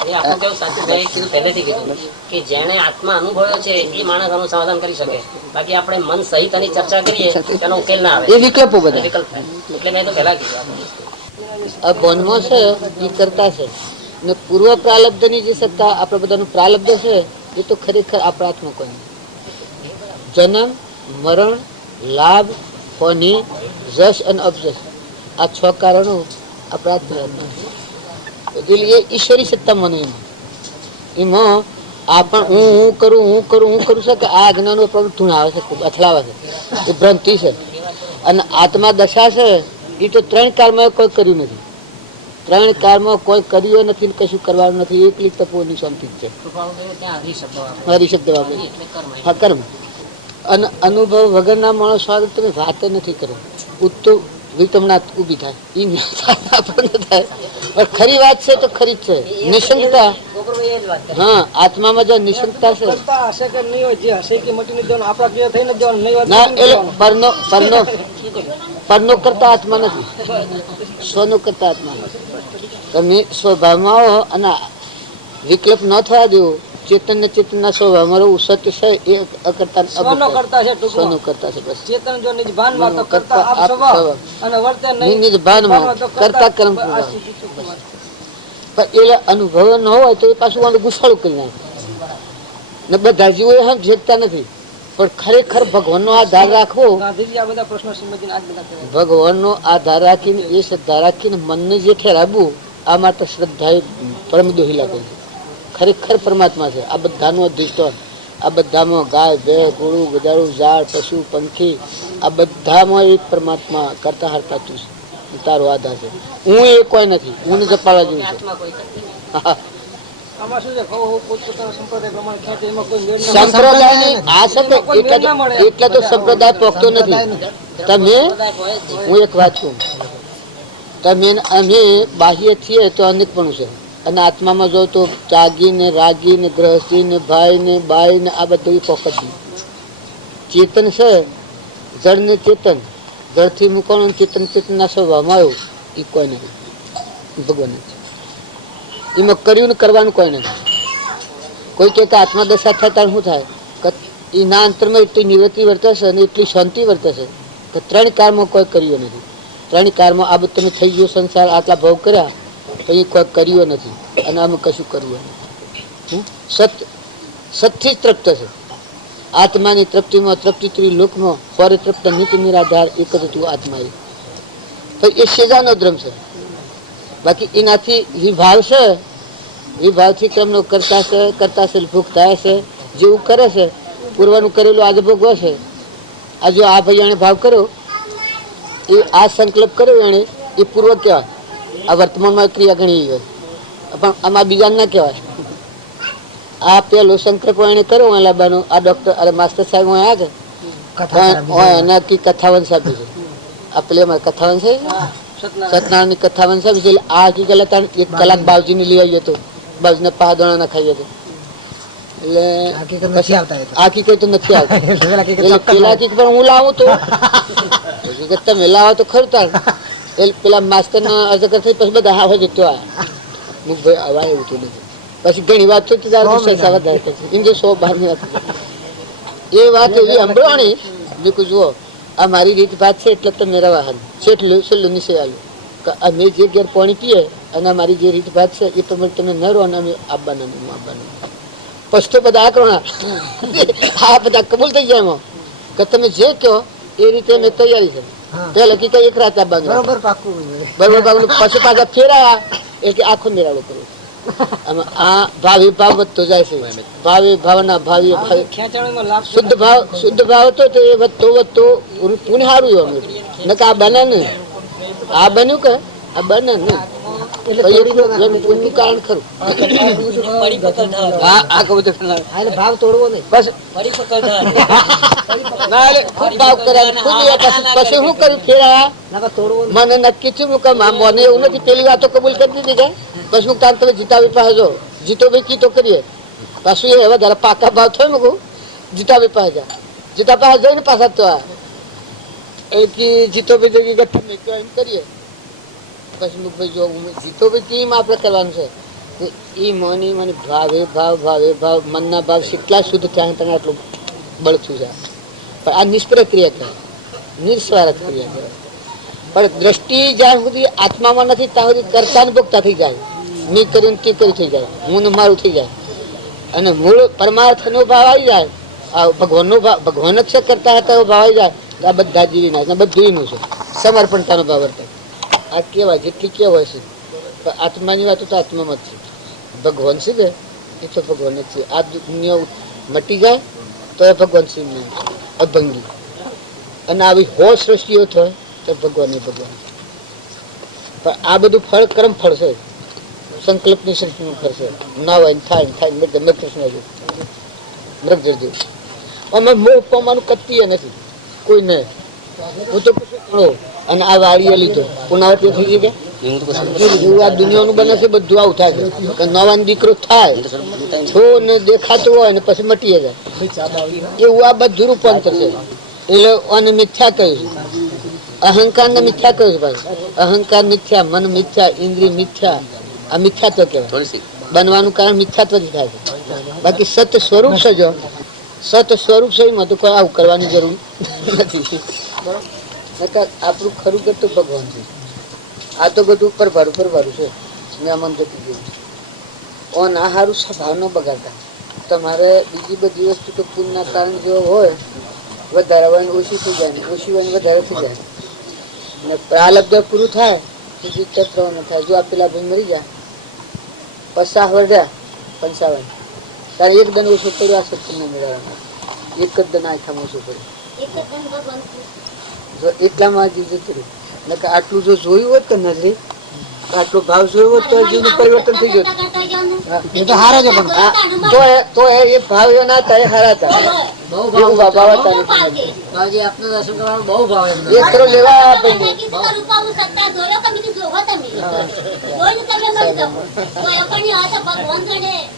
એ આપણું કેવું સાચું છે, કીધું પહેલેથી કીધું કે જેણે આત્મા અનુભવ્યો છે એ માણસ આનું સમાધાન કરી શકે. બાકી આપણે મન સહિત આની ચર્ચા કરીએ તેનો ઉકેલ ના આવે, એ વિકલ્પો બધા વિકલ્પ થાય. એટલે મેં તો પહેલા કીધું આ ભવનમાં છે એ કરતા છે ને પૂર્વ પ્રાલબ્ધની જે સત્તા આપણે બધાનું પ્રાલબ્ધ છે એ તો ખરેખર આપણા હાથમાં કોઈ નહીં. જન્મ મરણ લાભ હાનિ જશ અને અપજશ આ 6 કારણો આપણા હાથમાં નથી. એટલે એ ઈશ્વરી સત્તા મને એમાં આ પણ હું કરું છે કે આ જ્ઞાનો ધૂણ આવે છે, ખૂબ અથડાવે છે, એ ભ્રાંતિ છે. અને આત્મા દશા છે એ તો 3 કાળમાં કોઈ કર્યું નથી. 3 કાળમાં કોઈ કર્યું નથી ને કશું કરવાનું નથી. એકલી તપોની શાંતિ જ છે. હરિશબ્દ વાપરે હા કર્મ. અને અનુભવ વગરના માણસ સાથે તમે વાત નથી કરો ઉત્તો વિતમણા ઊભી થાય એ થાય. પણ ખરી વાત છે તો ખરી જ છે. નિશંકતા હા આત્મામાં જે નિશંકતા છે હશે કે નહીં હોય, જે હશે કે મટીને જવાનું આપણા ક્રિયા થઈને જવાનું નહીં ના હોય પરનો કરતા આત્મા નથી, સ્વનો કરતા આત્મા. તમે સ્વભાવમાં આવો અને વિકલ્પ ન થવા દેવો. ચેતન ચેતનના સ્વભાવમાં રહેવું સત્ય છે એ અકર્તા સ્વનો કરતા છે સ્વનો કરતા છે. બસ ચેતન જો નિજ ભાનમાં તો કરતા આપ સ્વભાવ અને વર્તે નહીં નિજ ભાનમાં કરતા કર્મ સ્વભાવ. પણ એ અનુભવ ન હોય તો એ પાછું વાળું ગુસાળું કરી નાખે ને બધા જીવો એ સમજતા નથી. પણ ખરેખર ભગવાનનો આધાર રાખવો, ગાંધીજી આ બધા પ્રશ્નો સમજીને આજ બધા કહેવાય. ભગવાનનો આધાર રાખીને એ શ્રદ્ધા રાખીને મનને જે ઠેરાવવું આ માટે શ્રદ્ધા એ પરમ દોહી લાગે છે. ખરેખર પરમાત્મા છે આ બધાનો અધિષ્ઠાન. આ બધામાં ગાય ભેંસ ગોળું ગધાડું ઝાડ પશુ પંખી આ બધામાં એક પરમાત્મા કરતા હરતા તું છે, તારો આધાર છે. હું એ કોઈ નથી, હું જપાળા જેવું છે. આમાં શું છે પોતપોતાના સંપ્રદાય પ્રમાણે ખેંચે એમાં કોઈ મેળ ન સંપ્રદાયની આ છે એટલા તો સંપ્રદાય પોખતો નથી. તમે હું એક વાત કહું, તમે અમે બાહ્ય છીએ તો અનેક પણ છે અને આત્મામાં જો તો ત્યાગી ને રાગી ને ગ્રહસ્થી ને ભાઈ ને બાઈ ને આ બધું ફોકસ ચેતન છે. જળ ને ચેતન, જળથી મૂકવાનું ચેતન ચેતનના સ્વભાવમાં આવ્યું એ કોઈ નથી, ભગવાન નથી. એમાં કર્યું ને કરવાનું કોઈ નથી. કોઈ કે આત્મા દશા થતા શું થાય કે એના અંતરમાં એટલી નિવૃત્તિ વર્તે છે અને એટલી શાંતિ વર્તે છે કે 3 કારમાં કોઈ કર્યો નથી. 3 કારમાં આ બધું તમે થઈ ગયો સંસાર આટલા ભાવ કર્યા તો એ કોઈ કર્યો નથી અને અમે કશું કરવું નથી. સતથી જ તૃપ્ત છે. આત્માની તૃપ્તિમાં તૃપ્તિ લોકમાં ફરે તૃપ્ત નિત્ય નિરાધાર એક જ તું આત્મા તો એ સેજાનો ધર્મ છે. બાકી એનાથી વિભાવ છે, વિભાવથી ક્રમનો કરતા છે ભૂખ થાય છે. જેવું કરે છે પૂર્વનું કરેલું આજે ભોગવે છે. આ જો આ ભાઈ એને ભાવ કર્યો એ આ સંકલ્પ કર્યો એને એ પૂર્વ કહેવાય. આ વર્તમાનમાં ક્રિયા ગણી હોય પણ આમાં બીજા ના કહેવાય. આ પેલો સંકલ્પ એને કર્યો એ લાવવાનો. આ ડોક્ટર અરે માસ્ટર સાહેબ આવ્યા છે એના કી કથાવંશ આપી છે. આ પેલી અમારે કથાવંશ છે સત્યનારાયણ ની કથાવંશ આપી છે. આ હકીકત 1 કલાક બાવજીને લઈ આવ્યો હતો. બાવજીને પાદોણા ના ખાઈ હતો એટલે હકીકત તો નથી આવતા. પેલા હકીકત હું લાવું તો હકીકત તમે લાવો તો ખરું તાર પેલા માસ્ટર ના અજગર થઈ પછી બધા હા જતો આ મુખભાઈ આવા એવું તો નથી. પછી ઘણી વાત તો ઇન્જો 100 બહારની વાત એ વાત એવી સાંભળવાની બીજું જુઓ આ મારી રીત ભાત છે એટલે તમે રવા છેલ્લું નિશ્ચય આવ્યું કે અમે જે ઘેર પાણી પીએ અને અમારી જે રીત ભાત છે એ પ્રમાણે તમે ન રહો અને અમે આપવાના નહીં આપવાના. પછી તો બધા આકરણા આ બધા કબૂલ થઈ જાય એમાં કે તમે જે કહો એ રીતે અમે તૈયારી છે. પેલા કે 1 રાત આપવાનું બરોબર પાકું પછી પાછા ફેરાયા એટલે આખો મેળાવડો કર્યો. આ ભાવિ ભાવ વધતો જાય છે. ભાવિ ભાવના ભાવિ શુદ્ધ ભાવ હતો તો એ વધતો પુણ્ય સારું એવું આ બને ને આ બન્યું કે આ બને ને કારણ ખરું. ભાવ તોડવો નહીં બસ ભાવ કર્યા પછી શું કર્યું ફેરાયા મને નક્કી થયું કે મને એવું નથી. પેલી વાતો કબૂલ કરી દીધી કે બસ હું તાર તમે જીતાવી પાસે જો જીતો ભાઈ કીતો કરીએ પાછું એ વધારે પાકા ભાવ થયો મૂકું જીતાવી પાસે જા જીતા પાસે જઈને પાછા તો આ જીતો ભાઈ એમ કરીએ પછી મુકભાઈ જો જીતો ભાઈ કેમ આપણે કરવાનું છે એ મની મને ભાવે ભાવ મનના ભાવ કેટલા શુદ્ધ ત્યાં તને આટલું બળતું છે. પણ આ નિષ્ફળ ક્રિયા કરે, નિસ્વાર્થ ક્રિયા કરે. પણ દ્રષ્ટિ જ્યાં સુધી આત્મામાં નથી ત્યાં સુધી કરતા ને ભોગતા થઈ જાય. મેં કર્યું તે કર્યું થઈ જાય, હું ને મારું થઈ જાય અને મૂળ પરમાર્થનો ભાવ આવી જાય. આ ભગવાનનો ભાવ ભગવાન જ કરતા હતા એવો ભાવ આવી જાય તો આ બધા જીવી નાખે. બધું એનું છે સમર્પણતાનો ભાવ વર્તે. આ કેવાય જેટલી કેવાય છે પણ આત્માની વાતો તો આત્મામાં જ છે. ભગવાન છે ને એ તો ભગવાન જ છે. આ દુનિયા મટી જાય તો એ ભગવાન છે અભંગી. અને આવી સૃષ્ટિઓ થાય તો ભગવાન એ ભગવાન. પણ આ બધું ફળ કર્મ ફળ છે. સંકલ્પની સૃષ્ટિનું ફળ છે. ના હોય થાય મૃગ જર્જુ અમે મોહ પામવાનું કત્તીએ નથી કોઈને. હું તો અને આ વાડીઓ લીધો પુનાવતી થઈ ગઈ કે આ દુનિયાનું બને છે બધું આવું થાય છે. નવાનો દીકરો થાય છો ને દેખાતું હોય ને પછી મટી જાય એવું આ બધું રૂપાંતર છે. એટલે આને મિથ્યા કહ્યું છે. અહંકાર ને મિથ્યા કહ્યું છે ભાઈ. અહંકાર મિથ્યા, મન મિથ્યા, ઇન્દ્રિય મિથ્યા. આ મિથ્યાત્વ કહેવાય. બનવાનું કારણ મિથ્યાત્વથી થાય છે. બાકી સત સ્વરૂપ છે જો સત સ્વરૂપ છે એમાં તો કોઈ આવું કરવાની જરૂર નથી. આપણું ખરું કરતું ભગવાન છે. આ તો બધું ઉપર ભરું છે. મહેમાન જતી ગયું ઓન આ સારું સ્વભાવ ન બગાડતા. તમારે બીજી બધી વસ્તુ તો પુણ્યના કારણ જો હોય વધારે હોય ને ઓછી થઈ જાય ને ઓછી હોય ને વધારે થઈ જાય ને પ્રાલબ્ધ પૂરું થાય બીજી ચક્ર ન થાય. જો આ પેલા ભાઈ મરી જાય 50 વર્ષ 55 તારે એક દન ઓછું પડ્યું આ સત્સંગને મેળવવાનું. એક જ દન આખામાં ઓછું પડ્યું એટલામાં જતું રહ્યું. આટલું જો જોયું હોત કે નજરે આટલો ભાવ જોયો હોત તો જીવનું પરિવર્તન થઈ ગયું. એ તો હારા છે પણ તો એ ભાવ ના હતા એ હારા હતા. બહુ જેવું ભાવ બાબા બહુ હતા ભાવ છે. બાબાજી આપને દર્શન કરવાનું બહુ ભાવ એમને. એક કરો લેવા આપે ને.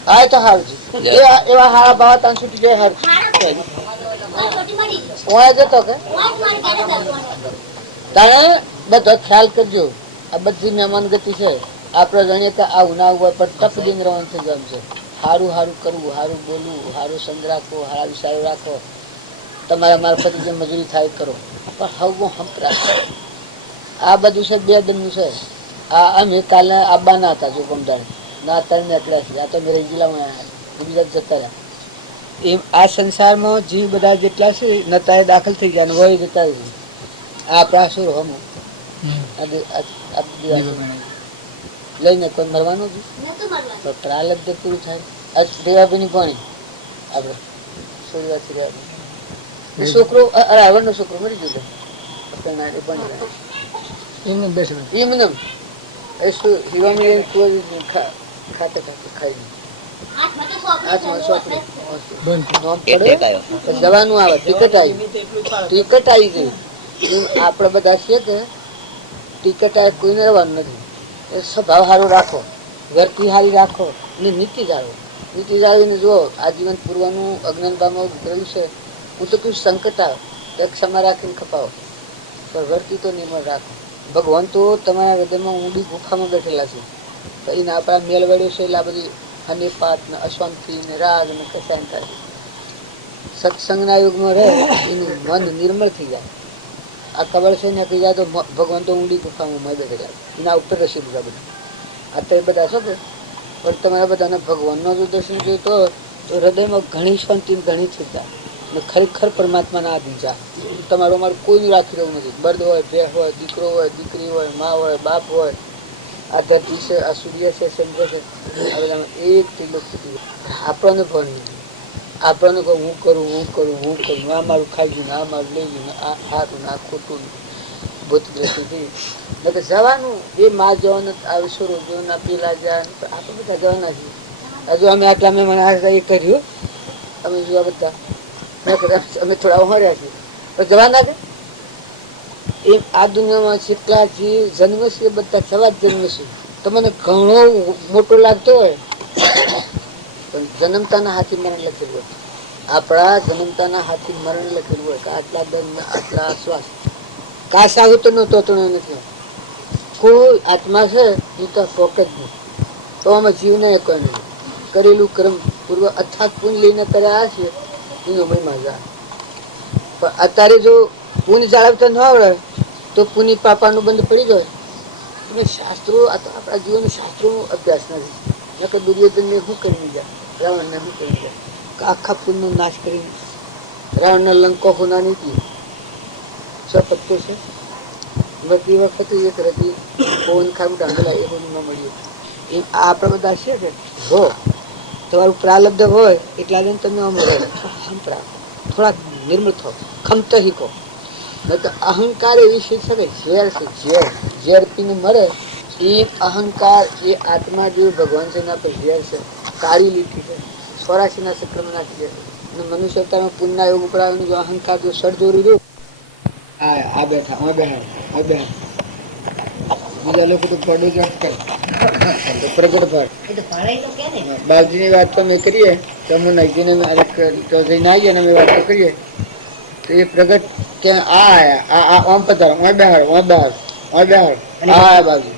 હા તો હારું છે એવા હારા ભાવ તાન છૂટી જાય હારું ઓય જતો કે તારે બધો ખ્યાલ કરજો આ બધી મહેમાન ગતિ છે આપણે જાણીએ કે આવું ના હોય પણ ટપ દઈને રહેવાનું થઈ જાય છે સારું સારું કરવું સારું બોલવું સારું સંગ રાખો સારા વિચારો રાખો તમારા મારફતે જે મજૂરી થાય કરો પણ હવું હંપ રાખો આ બધું છે બે દિનનું છે આ અમે કાલે આવવાના હતા જો ગમદાર ના અત્યારે નીકળ્યા છે આ તો મેરે જિલ્લામાં બીજા જતા રહ્યા એમ આ સંસારમાં જીવ બધા જેટલા છે નતા એ દાખલ થઈ ગયા ને વહી જતા રહે આ પ્રાસુર હમ લઈને કોઈ મરવાનું જ પ્રાલબ્ધ પૂરું થાય આજ રેવાબીની પાણી આપણે સોરી વાત છોકરો રાવણ નો છોકરો મરી ગયો એમને ખાતે ખાઈ જવાનું આવે ટિકિટ આવી ગઈ આપડે બધા છીએ કે ટિકિટ આવે કોઈને રહેવાનું નથી એ સ્વભાવ સારો રાખો વર્તી સારી રાખો ને નીતિ જાળવીને જુઓ આજીવન પૂર્વનું અજ્ઞાનબામાં ઉતરેલું છે હું તો કયું સંકટ આવે એક ક્ષમા રાખીને ખપાવો પણ વર્તી તો નિર્મળ રાખો ભગવાન તો તમારા હૃદયમાં ઊંડી ગુફામાં બેઠેલા છે તો એને આપણા મેલ વડ્યો છે એટલે આ બધી અનિપાત ને અશાંતિ ને રાગ ને કસાય થાય સત્સંગના યુગમાં રહે એનું મન નિર્મળ થઈ જાય આ કબર છે ને કહી જાય તો ભગવાન તો ઊંડી ગુફામાં મય બેઠેલા એના ઉપર રસી બધા બધા અત્યારે બધા શું કે પણ તમારા બધાને ભગવાનનો જો દર્શન જોયું તો હૃદયમાં ઘણી શાંતિ ઘણી ચિંતા ને ખરેખર પરમાત્માના આધીન જા તમારું અમારું કોઈનું રાખી રહ્યું નથી બર્દ હોય બે હોય દીકરો હોય દીકરી હોય મા હોય બાપ હોય આ ધરતી છે આ સૂર્ય છે ચંદ્ર છે આ બધામાં એક ત્રિલોક આપણને ભણ નહીં આપણને કહું હું કરું આ મારું ખાઈ ગયું આ મારું લઈ ગયું આ સારું ના ખોટું ભૂત દ્રષ્ટિથી એટલે જવાનું એ માં જવાનું આવીશોરો જવાના પેલા જવાનું આપણે બધા જવાના છીએ હજુ અમે આટલા મેં મને એ કર્યું અમે જોવા બધા અમે થોડા ઉમર્યા છીએ તો જવાના કે એ આ દુનિયામાં જેટલા જે જન્મ છે બધા સવા જ જન્મ છે તો મને ઘણો મોટો લાગતો હોય પણ જન્મતાના હાથી મરણ લખેલું હોય આપણા જન્મતાના હાથી મરણ લખેલું હોય કે આટલા દંડ આટલા શ્વાસ કાશ આવું તો નતો નથી કોઈ આત્મા છે એ તો પોકે જ નહીં તો આમાં જીવને કોઈ નહીં કરેલું કર્મ પૂર્વ અથાગ પુણ્ય લઈને કર્યા છે એનો મહિમા જાય પણ અત્યારે જો પુણ્ય જાળવતા ન આવડે તો પુણ્ય પાપાનું બંધ પડી જાય તમે શાસ્ત્રો આપણા જીવન શાસ્ત્રોનો અભ્યાસ નથી નકર દુર્યોધનને શું કરી જાય રાવણને શું કરી જાય આખા પુણ્યનો નાશ કરીને રાવણના લંકો હોનાની હતી સપત્યો છે મરતી વખતે એક રતી પવન ખાવું ડાંગેલા એ બધું ન મળ્યું એ આપણે બધા છે કે હો તમારું પ્રાલબ્ધ હોય એટલા દિન તમે થોડાક નિર્મળ થાવ ખમત શીખો નહીં તો અહંકાર એવી શીખ છે કે ઝેર છે ઝેર પીને મરે એ અહંકાર એ આત્મા જે ભગવાન છે એના પર ઝેર છે કાળી લીટી છે 84 ચક્રમાં નાખી દે અને મનુષ્ય અવતારમાં પુણ્યના યોગ ઉપર આવીને જો અહંકાર જો સડજોરી રહ્યો આ બેઠા બીજા લોકો તો પડે જ પ્રગટ ભાર બાપજીની વાત તો અમે કરીએ તો અમે નજીને તો જઈને આવીએ અને અમે વાત તો કરીએ તો એ પ્રગટ ક્યાં આ ઓમ પધારો બાપજી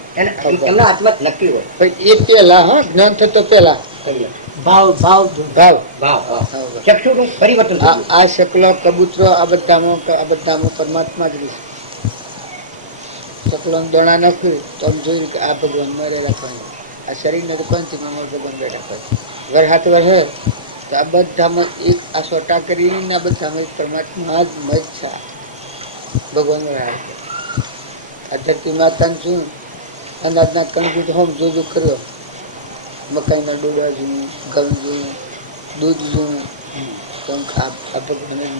એ પેલા હા જ્ઞાન થતો પેલા આ શકલો કબૂતરો આ બધામાં પરમાત્મા જ રહે શકલો દોણા નાખ્યું તો આમ જોયું કે આ ભગવાન મરે રાખવાનું આ શરીરને તો કોણ ભગવાન બેઠા કરે વર હાથ વર હોય તો આ બધામાં એક આ સોટા કરીને આ બધામાં પરમાત્મા જ મજ છે ભગવાન આ ધરતી માતાને શું અનાજના કણ હોમ જોજો કર્યો મકાઈના ડોડા જોયું ઘઉં જોયું દૂધ જોયું તો આ ભગવાન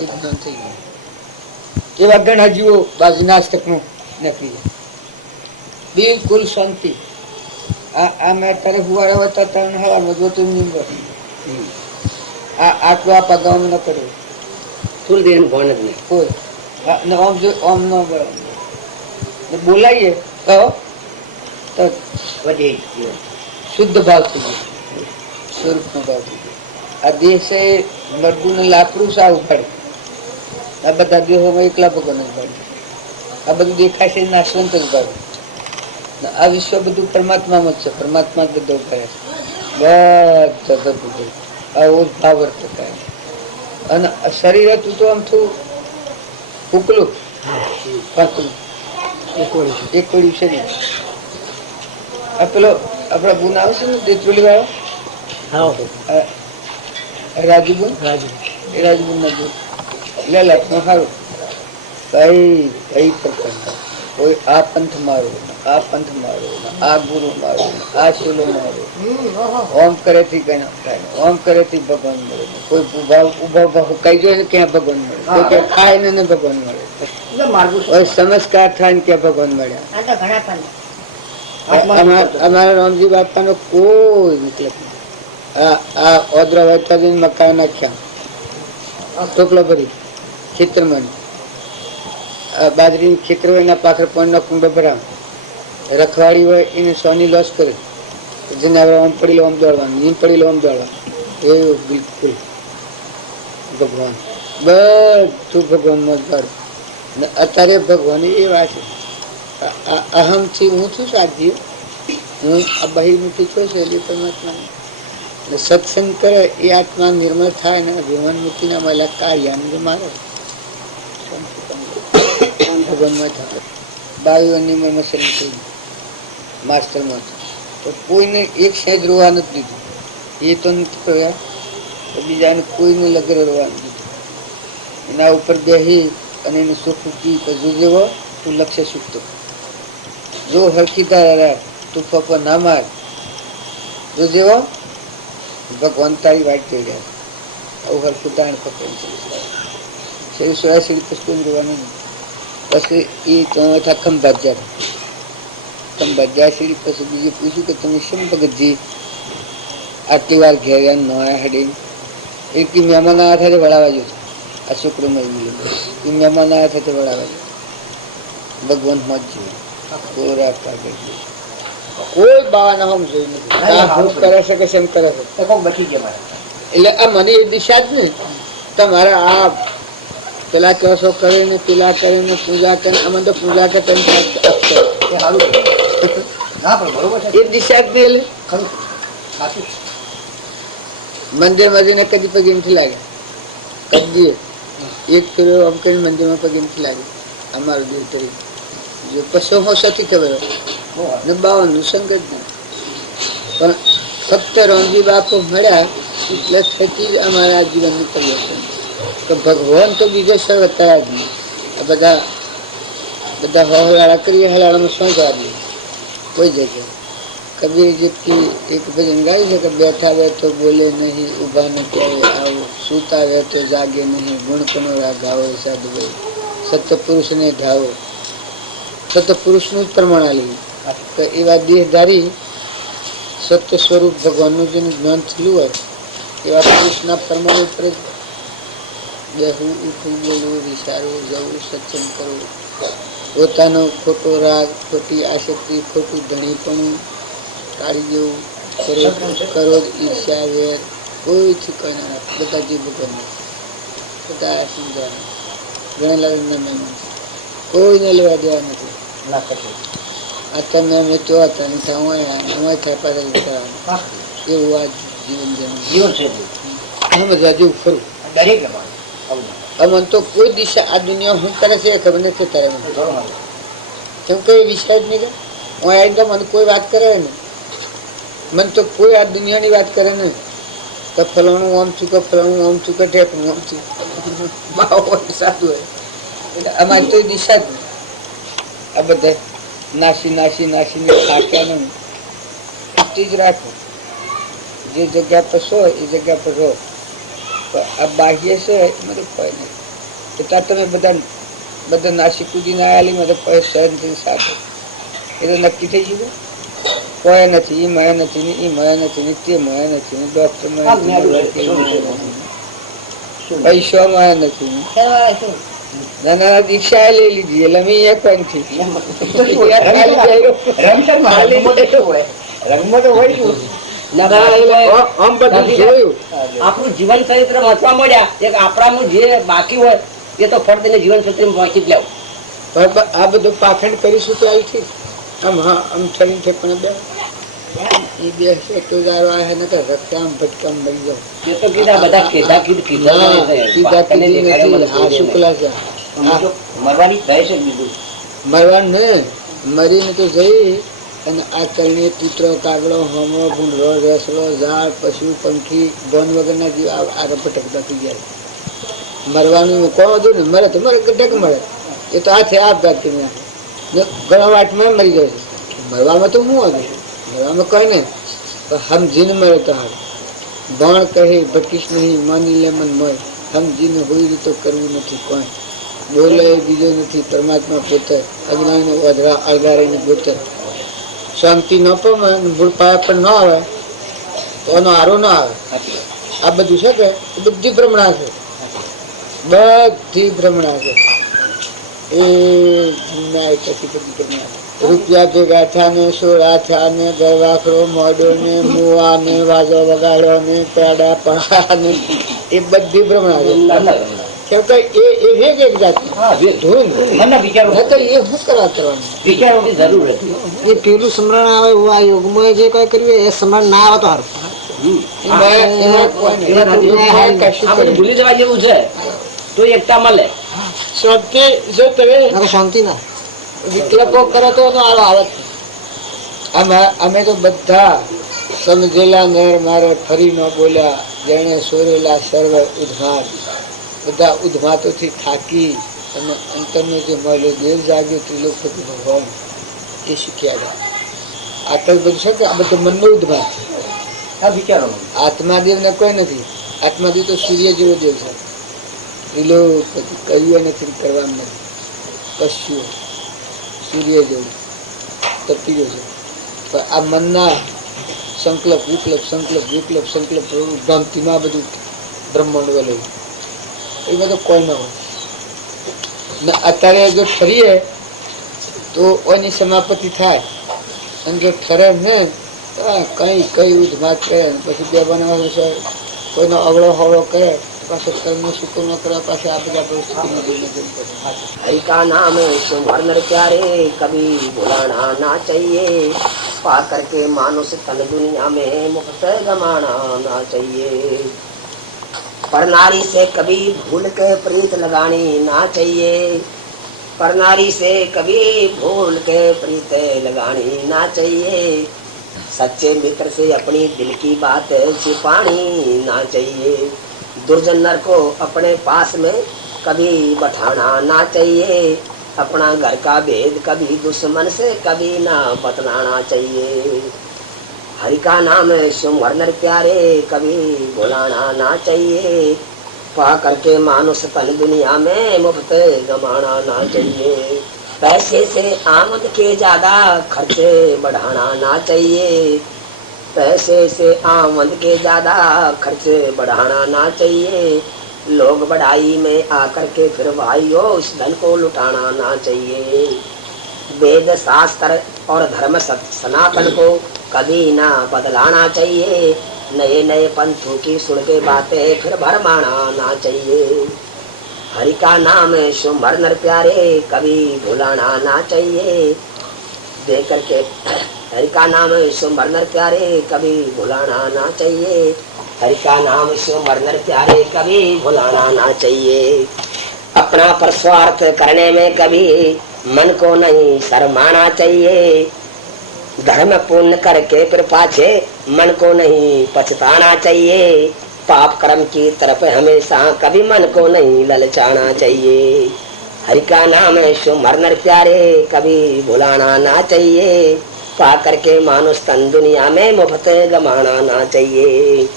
એકદમ થઈ ગયું એવા ઘણા જીવો બાજુના તકનું નક્કી બિલકુલ શાંતિ આ મેં તારે ફુવારા હતા ત્રણ હવામાં જોતું નીંદર આટલું આ પગામ ન કર્યું થોડી દેર એનું ભાન જ નહીં. કોઈ ને ઓમ જો ઓમ ન બોલાઈએ તો વધી શુદ્ધ ભાવ થઈ ગયો, સ્વરૂપનો ભાવ થઈ ગયો. આ દેહ છે મરદું ને લાકડું સા ઉપાડે, આ બધા દેહોમાં એકલા ભગવાન જ પાડે. આ બધું દેખાય છે નાશવંત જ પાડે. આ વિશ્વ બધું પરમાત્મામાં જ છે, પરમાત્મા જ બધું કરે છે. બધા બધું આવો જ ભાવ વર્ત થાય. અને શરીર હતું તો આમ થોડું ઉકલું પાતળું એક કોળ્યું શરીર. આ પેલો આપડા ગુણ આવશે ને દેત્રોલી વાળો રાજુબુન એ રાજુબુન ના ગુણ લેલા સારું કઈ કઈ પ્રકાર કોઈ આ પંથ મારો આ પંથ મારો આ ગુરુ મારો આ શીલો મારો ઓમ કરે થી કઈ ના થાય, ઓમ કરે થી ભગવાન મળે. કોઈ ઉભા કઈ જોઈએ ક્યાં ભગવાન મળે, કોઈ કે ખાય ને ભગવાન મળે, કોઈ ચમત્કાર થાય ને ક્યાં ભગવાન મળ્યા. અમારા રામજી બાપા નો કોઈ મતલબ નહીં. આ ઓદરા વહેતા જઈને મકાન નાખ્યા ટોપલા ભરી ખેતરમાં, બાજરી ખેતર હોય એના પાખર પણ કુંડો ભરાવ, રખવાડી હોય એને સોની લોસ કરે, જનાવર આમ પડી લો આમ દોડવાનું, એમ પડી લો આમ દોડવાનું. એવું બિલકુલ ભગવાન બધું ભગવાનમાં જ દોડે. અત્યારે ભગવાન એવા છે અહમ થી હું છું સાધ્ય, હું આ બહિર્મુખી છું શૈલી પરમાત્મા. સત્સંગ કરે એ આત્મા નિર્મળ થાય ને ભગવાનમુખી ના મળે કાર્ય મારે ભગવાનમાં થાય. બાવીઓની મસલ માસ્ટરમાં તો કોઈને એક સહેજ રોવા નથી દીધું, એ તો નથી કર્યા, બીજાને કોઈને લગર રોવા નથી દીધું. એના ઉપર બેહી અને એને સુખ કી જેવો તું લક્ષ્ય સુખતો જો હરખીતા તું ફપો ના માર જો જેવો ભગવાન તારી વાટ થઈ રહ્યા આવું હરખું પકડી શ્રી પુષ્પ જોવાનું. પછી એ તો ખંભાત શ્રી પછી બીજું પૂછ્યું કે તમે શું ભગતજી આટલી વાર ઘેર્યા ન હેડી એ કે મહેમાન આવ્યા થાય વળાવા જો આ શુક્ર મહિને એ મહેમાન આવ્યા થાય વળાવા જો ભગવાન મત જોયું કોરા પાકે કોઈ બાવાના હોમ જોયું નથી કરે છે કે સેમ કરે છે બચી ગયા. એટલે આ મને એ દિશા જ નહીં તમારે આ પેલા કેસો કરીને પેલા કરીને પૂજા કરીને અમે તો પૂજા કે એ દિશા જ નહીં. મંદિર માં જઈને કદી પગે નથી લાગે, કદી એક ફેરો આમ કરીને મંદિરમાં પગે નથી લાગે. અમારું દેવ તરીકે પશુ હોશોથી ખબર ને બાવાનું સંગત નહીં, પણ ફક્ત રામજી બાપુ મળ્યા એટલે થકી જ અમારા જીવનનું પરિવર્તન. કે ભગવાન તો બીજો સર્વ હતા જ નહીં. આ બધા હલાળા કરીએ, હલાળામાં શું જવા દઈએ કોઈ જગ્યાએ. કબીરજી એક ભજન ગાય છે કે બેઠા હોય તો બોલે નહીં, ઉભા ન ક્યારે આવો, સૂતા હોય તો જાગે નહીં, ગુણ કનો રાગાવો સાધુ ભાઈ, સત્ય પુરુષને ધાવો. સત્ય પુરુષનું જ પ્રમાણ આલી તો એવા દેહધારી સત્ય સ્વરૂપ ભગવાનનું જેનું જ્ઞાન થયેલું હોય એવા પુરુષના પ્રમાણ ઉપર જ બેહવું, ઉઠવું, બોલવું, વિચારવું, જવું, સત્સંગ કરવું. પોતાનો ખોટો રાગ, ખોટી આસક્તિ, ખોટું ધણીપણું કાઢી દેવું. ક્રોધ, ઈર્ષ્યા, વેર કોઈ ઠીકાના બધા જે ભગવાન બધા સમજાય ગણેલા મહેમાન કોઈને લેવા દેવા નથી. આ તમે અમે તો હતા ને થાય પાછા એવું આ જીવન છે. બધા જેવું ખરું દરેક અમન તો કોઈ દિશા આ દુનિયા હું કરે છે ખબર નથી તારે કેમ કે વિષય જ નહીં. હું આવીને મને કોઈ વાત કરે ને, મને તો કોઈ આ દુનિયાની વાત કરે ને તો ફલાણું આમ ચૂકે, ફલાણું આમ ચૂકે, ઠેકણું આમ ચૂકે સાધુ હોય. એટલે અમારી તો દિશા જ નહીં. આ બધા નાસીને થાક્યા નહીં જ રાખો. જે જગ્યા પર છો એ જગ્યા પર રહો. આ બાહ્ય છે એમાં તો કોઈ નહીં. ત્યાં તમે બધા નાસી કૂદીને આવેલી મને કોઈ સહન સાથે એ તો નક્કી થઈ ગયું. કોઈ નથી, ઈ મળે નથી ને ઈ મળે નથી ને તે મળે નથી ને ડોક્ટર મળે પૈસો મળે નથી. નાના દીક્ષા લઈ લીધી એટલે મેં એક આપણું જીવન ચરિત્ર વાંચવા મળ્યા એક આપણાનું જે બાકી હોય એ તો ફળ તેને જીવન ચરિત્ર વાંચી જ લેવું. આ બધું પાખંડ કરીશું તો આવી આમ હા આમ ઠરી ઠેકણે બે એ બે તો આવે ને રસ્તામ ભટકામ મરી જાવ. એ તો કીધા બધા કીધા શુક્લા છે મરવાની કહે છે બીજું મરવાનું ને મરીને તો જઈ અને આ કરણી પુત્ર કાગડો હમો ભૂંડરો રેસડો ઝાડ પશુ પંખી ભન વગરના જીવ આગળ ભટકતા થઈ ગયા. મરવાનું કોણ હતું ને મરે તો મરે ગઢક મળે એ તો આ છે આપઘાત કરીને ઘણા વાટમાં મરી જાય છે. મરવામાં તો હું હતું મરવામાં કઈ નહીં સમજીને મરે તો હાલ ભણ કહે ભટકીશ નહીં માની લે મન મર સમજીને હોય રીતે કરવું નથી કોઈ બોલે બીજો નથી પરમાત્મા પોતે અજ્ઞાનનો અળગારીને પોતે શાંતિ ન પામે ભૂલ પાયા પણ ન આવે તો એનો આરો ન આવે. આ બધું છે કે બધી ભ્રમણા છે, બધી ભ્રમણા છે. એ રૂપિયા ભેગા થયા ને સોળા થયા ને ગરવાખરો મોડો ને મુવા ને વાજો વગાડ્યો ને પેડા પડા ને એ બધી ભ્રમણા છે. પેલું સ્મરણ આવે આ યોગમાં જે કઈ કર્યું એ સ્મરણ ના આવે તો ભૂલી જવા જેવું છે તો એકતા મળે. શાંતિ ના વિકલ્પો કરે તો આવે. અમે તો બધા સમજેલા નર મારે ફરી ન બોલ્યા જેને સોરેલા સર્વ ઉદ્ઘાટ બધા ઉદ્ઘાતોથી થાકી અને અંતરનો જે મળ્યો દેવ જાગ્યો ત્રિલોકપતિ ભગવાન એ શીખ્યા ગયા. આ તો બધું છે કે આ બધું મનનો ઉદ્ઘાત છે. આત્માદેવ ને કોઈ નથી. આત્માદેવ તો સૂર્ય જેવો દેવ છે. ત્રિલોકપતિ કહ્યું નથી કરવાનું નથી કશું સૂર્ય જેવું તપી ગયો છે. પણ આ મનના સંકલ્પ વિકલ્પ સંકલ્પ વિકલ્પ સંકલ્પ ભ્રાંતિમાં બધું બ્રહ્માંડ વલે એ બધું કોઈ ન હોય. અત્યારે જો ઠરીએ તો એની સમાપતિ થાય અને જો ઠરે ને કઈ કઈ ઉદ્ઘાત કરે પછી બે બનાવે છે કોઈનો અવળો હવળો કરે પાછો કર્મ સુકો ન કરે પાછા આ બધા પરિસ્થિતિ. हरि का नाम सुमर प्यारे कभी भुलाना ना चाहिए पा करके मानुष तन दुनिया में मुफ्त गमाना ना चाहिए पर नारी से कभी भूल के प्रीत लगानी ना चाहिए पर नारी से कभी भूल के प्रीत लगानी ना चाहिए सच्चे मित्र से अपनी दिल की बात छिपानी ना चाहिए दुर्जन नर को अपने पास में कभी बैठाना ना चाहिए अपना घर का भेद कभी दुश्मन से कभी ना बतलाना चाहिए हरि का नाम सुमर नर प्यारे कभी भुलाना ना चाहिए पा करके मानुष तन दुनिया में मुफ्त गमाना ना चाहिए पैसे से आमद के ज्यादा खर्चे बढ़ाना ना चाहिए पैसे से आमद के ज्यादा खर्चे बढ़ाना ना चाहिए लोग बढ़ाई में आकर के फिर भाइयों उस धन को लुटाना ना चाहिए वेद शास्त्र और धर्म सनातन को कभी ना बदलाना चाहिए नए नए पंथों की सुन के बातें फिर भरमाना ना चाहिए हरि का नाम सुमर नर प्यारे कभी भुलाना ना चाहिए दे करके हरि का नाम सुमर नर प्यारे कभी भुलाना ना चाहिए हरि का नाम सुमर नर प्यारे कभी भुलाना ना चाहिए अपना परस्वार्थ करने में कभी मन को नहीं शर्माना चाहिए धर्म पुण्य करके फिर पाछे मन को नहीं पछताना चाहिए पाप कर्म की तरफ हमेशा कभी मन को नहीं ललचाना चाहिए हरि का नाम सुमर नर प्यारे कभी भुलाना ना चाहिए पा करके मानुष तन दुनिया में मुफ्त गमाना ना चाहिए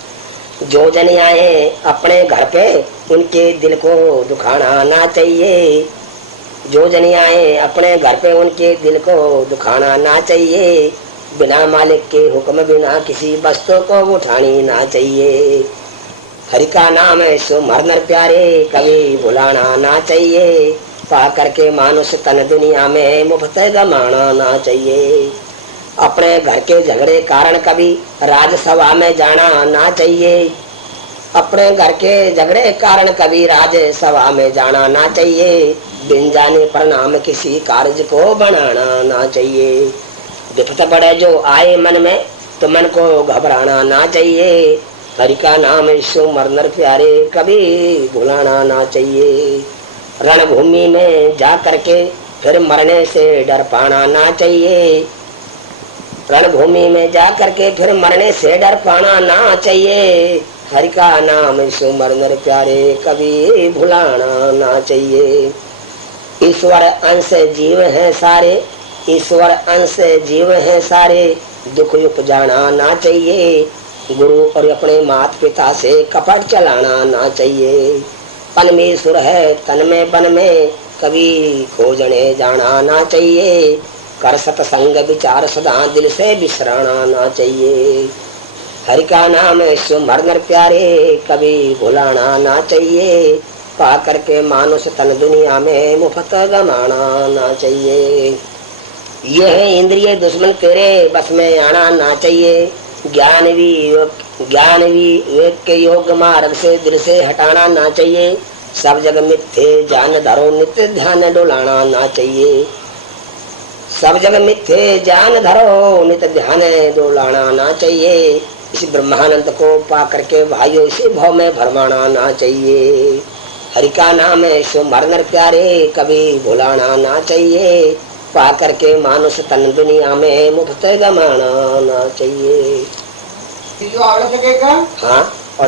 जो जन आए अपने घर पे उनके दिल को दुखाना ना चाहिए जो जन आए अपने घर पे उनके दिल को दुखाना ना चाहिए बिना मालिक के हुक्म बिना किसी वस्तु को उठानी ना चाहिए। हरि का नाम है सो मरनर प्यारे, कभी भुलाना ना चाहिए। पा करके मानुष तन दुनिया में मुफ्त गमाना ना चाहिए। अपने घर के झगड़े कारण कभी राजसभा में जाना ना चाहिए। अपने घर के झगड़े कारण कभी राजसभा में जाना ना चाहिए। बिन जाने परिणाम किसी कार्य को बनाना ना चाहिए। विपत पड़े जो आए मन में तो मन को घबराना ना चाहिए। हरि का नाम सो मरनर प्यारे, कभी भुलाना ना चाहिए। रणभूमि में जा करके फिर मरने से डर पाना ना चाहिए। रणभूमि में जा करके फिर मरने से डर पाना ना चाहिए। हरि का नाम सो मरनर प्यारे, कभी भुलाना ना चाहिए। ईश्वर अंश जीव है सारे, ईश्वर अंश जीव है सारे, दुख उपजाना ना चाहिए। गुरु और अपने माता पिता से कपट चलाना ना चाहिए। पन में सुर है तन में बन में, कभी खोजने जाना ना चाहिए। कर सत्संग विचार सदा दिल से बिसराना ना चाहिए। हरि का नाम सो मरनर प्यारे, कभी भुलाना ना चाहिए। पा करके मानुष तन दुनिया में मुफ्त गमाना ना चाहिए। यह इंद्रिय दुश्मन तेरे बस में आना ना चाहिए। ज्ञान विवेक के योग मार्ग से दिल से हटाना ना चाहिए। सब जग मिथ्ये जान धरो नित्य ध्यान डोलाना ना चाहिए। सब जग मिथ्ये जान धरो नित्य ध्यान डोलाना ना चाहिए। इस ब्रह्मानंद को पा करके भाइयों से भाव में भरमाना ना चाहिए। हरि का नाम है सो मरनर प्यारे, कभी भुलाना ना चाहिए। पा करके मानुष तन दुनिया में मुफ्त गमाना ना चाहिए। हाँ और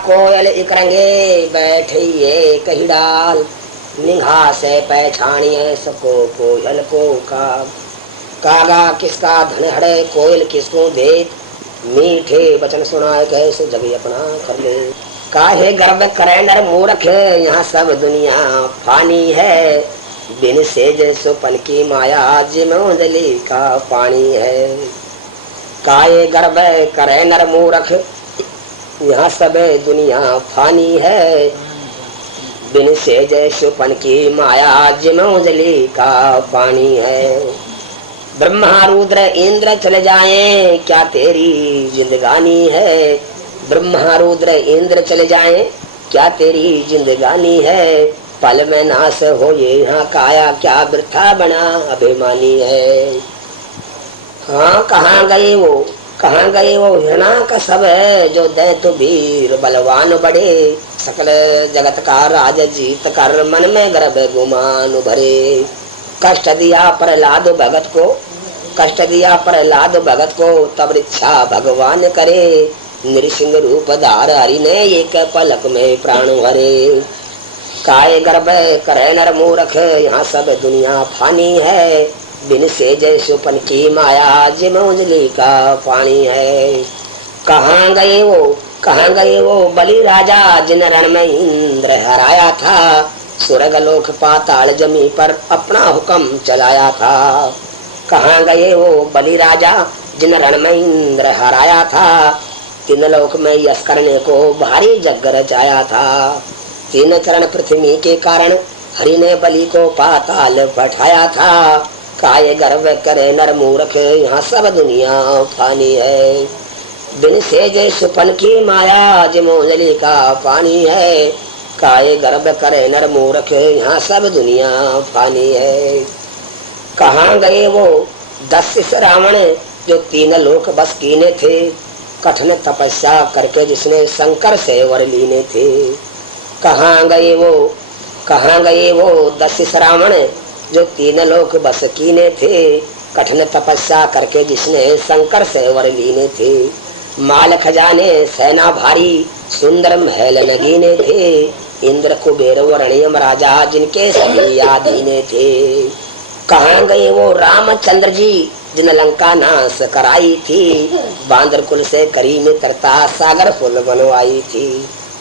कोयल इकरंगे बैठिए कही डाल, निगाह से पहचानिए सको कोयल को कागा किसका धन हड़े, कोयल किसको दे। मीठे वचन सुनाए कैसे जब अपना कर ले। काहे गर्व करे नर मूर्ख, यहाँ सब दुनिया फानी है। बिन सेज सुपन की माया जिमोंदली का पानी है। काहे गर्व करे नर मूर्ख, यहाँ सब दुनिया फानी है। बिन सेज सुपन की माया जिमोंदली का पानी है। ब्रह्मा रुद्र इंद्र चले जाएं, क्या तेरी जिंदगानी है। ब्रह्मा रुद्र इंद्र चले जाएं, क्या तेरी जिंदगानी है। पल में नाश हो ये यहाँ काया, क्या वृथा बना अभिमानी है। हाँ कहाँ गए वो हिरणा का सब है, जो दे तो वीर बलवान बड़े। सकल जगत का राज जीत कर मन में गर्भ गुमान भरे। कष्ट दिया प्रहलाद भगत को, कष्ट दिया प्रहलाद भगत को, तब इच्छा भगवान करे। नृसिंह रूप धार हरि ने एक पलक में प्राण भरे। काय गर्भ करे नर मूर्ख, यहाँ सब दुनिया फानी है। बिन सेज सुपन की माया जिमोंजली का पानी है। कहाँ गए वो बलि राजा, जिन रण में इंद्र हराया था। स्वर्ग लोक पाताल जमी पर अपना हुक्म चलाया था। कहाँ गए वो बलि राजा, जिन रण में इंद्र हराया था। तीन लोक में यश करने को भारी जग रचाया था। तीन चरण पृथ्वी के कारण हरि ने बलि को पाताल बैठाया था। काय गर्व करे नर मूर्ख, यहाँ सब दुनिया फानी है। बिन सेज सुपन की माया जिमोंजली का पानी है। काय गर्व करे नर मूर्ख, यहाँ सब दुनिया फानी है। कहाँ गए वो 10 रावण, जो 3 लोक बस कीने थे। कठिन तपस्या करके जिसने शंकर से वर लीने थे। कहाँ गए वो 10 रावण, जो 3 लोक बस कीने थे। कठिन तपस्या करके जिसने शंकर से वर लीने थे। माल खजाने सेना भारी, सुंदर महल नगीने थे। इंद्र कुबेर वरणियम राजा, जिनके सभी आधीने थे। कहाँ गए वो रामचंद्र जी, जिन लंका नाश कराई थी। बांदर कुल से करी मित्रता, सागर फुल बनवाई थी।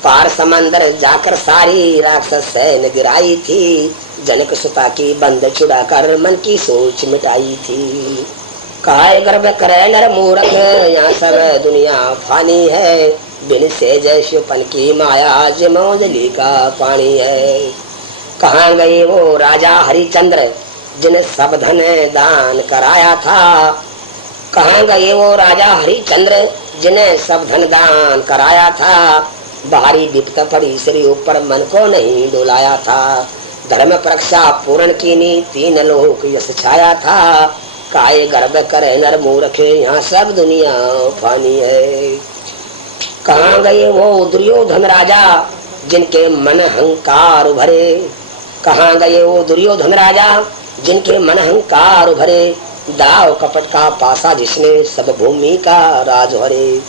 पार समंदर जाकर सारी राक्षस सैन गिराई थी। जनक सुता की बंद छुड़ाकर मन की सोच मिटाई थी। काय गर्भ करे नर मूर्ख, यहाँ सब दुनिया फानी है। बिन से जय शिवपन की माया जिमौजली का पानी है। कहाँ गए वो राजा हरिचंद्र, जिन्हें सब धन दान कराया था। कहाँ गए वो राजा हरिचंद्र, जिन्हें सब धन दान कराया था। भारी विपत पड़ी श्री ऊपर, मन को नहीं डोलाया था। धर्म परीक्षा पूर्ण की नी, तीन लोक यश छाया था। काय गर्भ करे नर मूर्ख, यहाँ सब दुनिया फानी है। कहाँ गए वो दुर्योधन राजा, जिनके मन अहंकार भरे। कहाँ गए वो दुर्योधन राजा, जिनके मन अहंकार भरे। दाव कपट का पासा जिसने सब भूमि का राज हरे।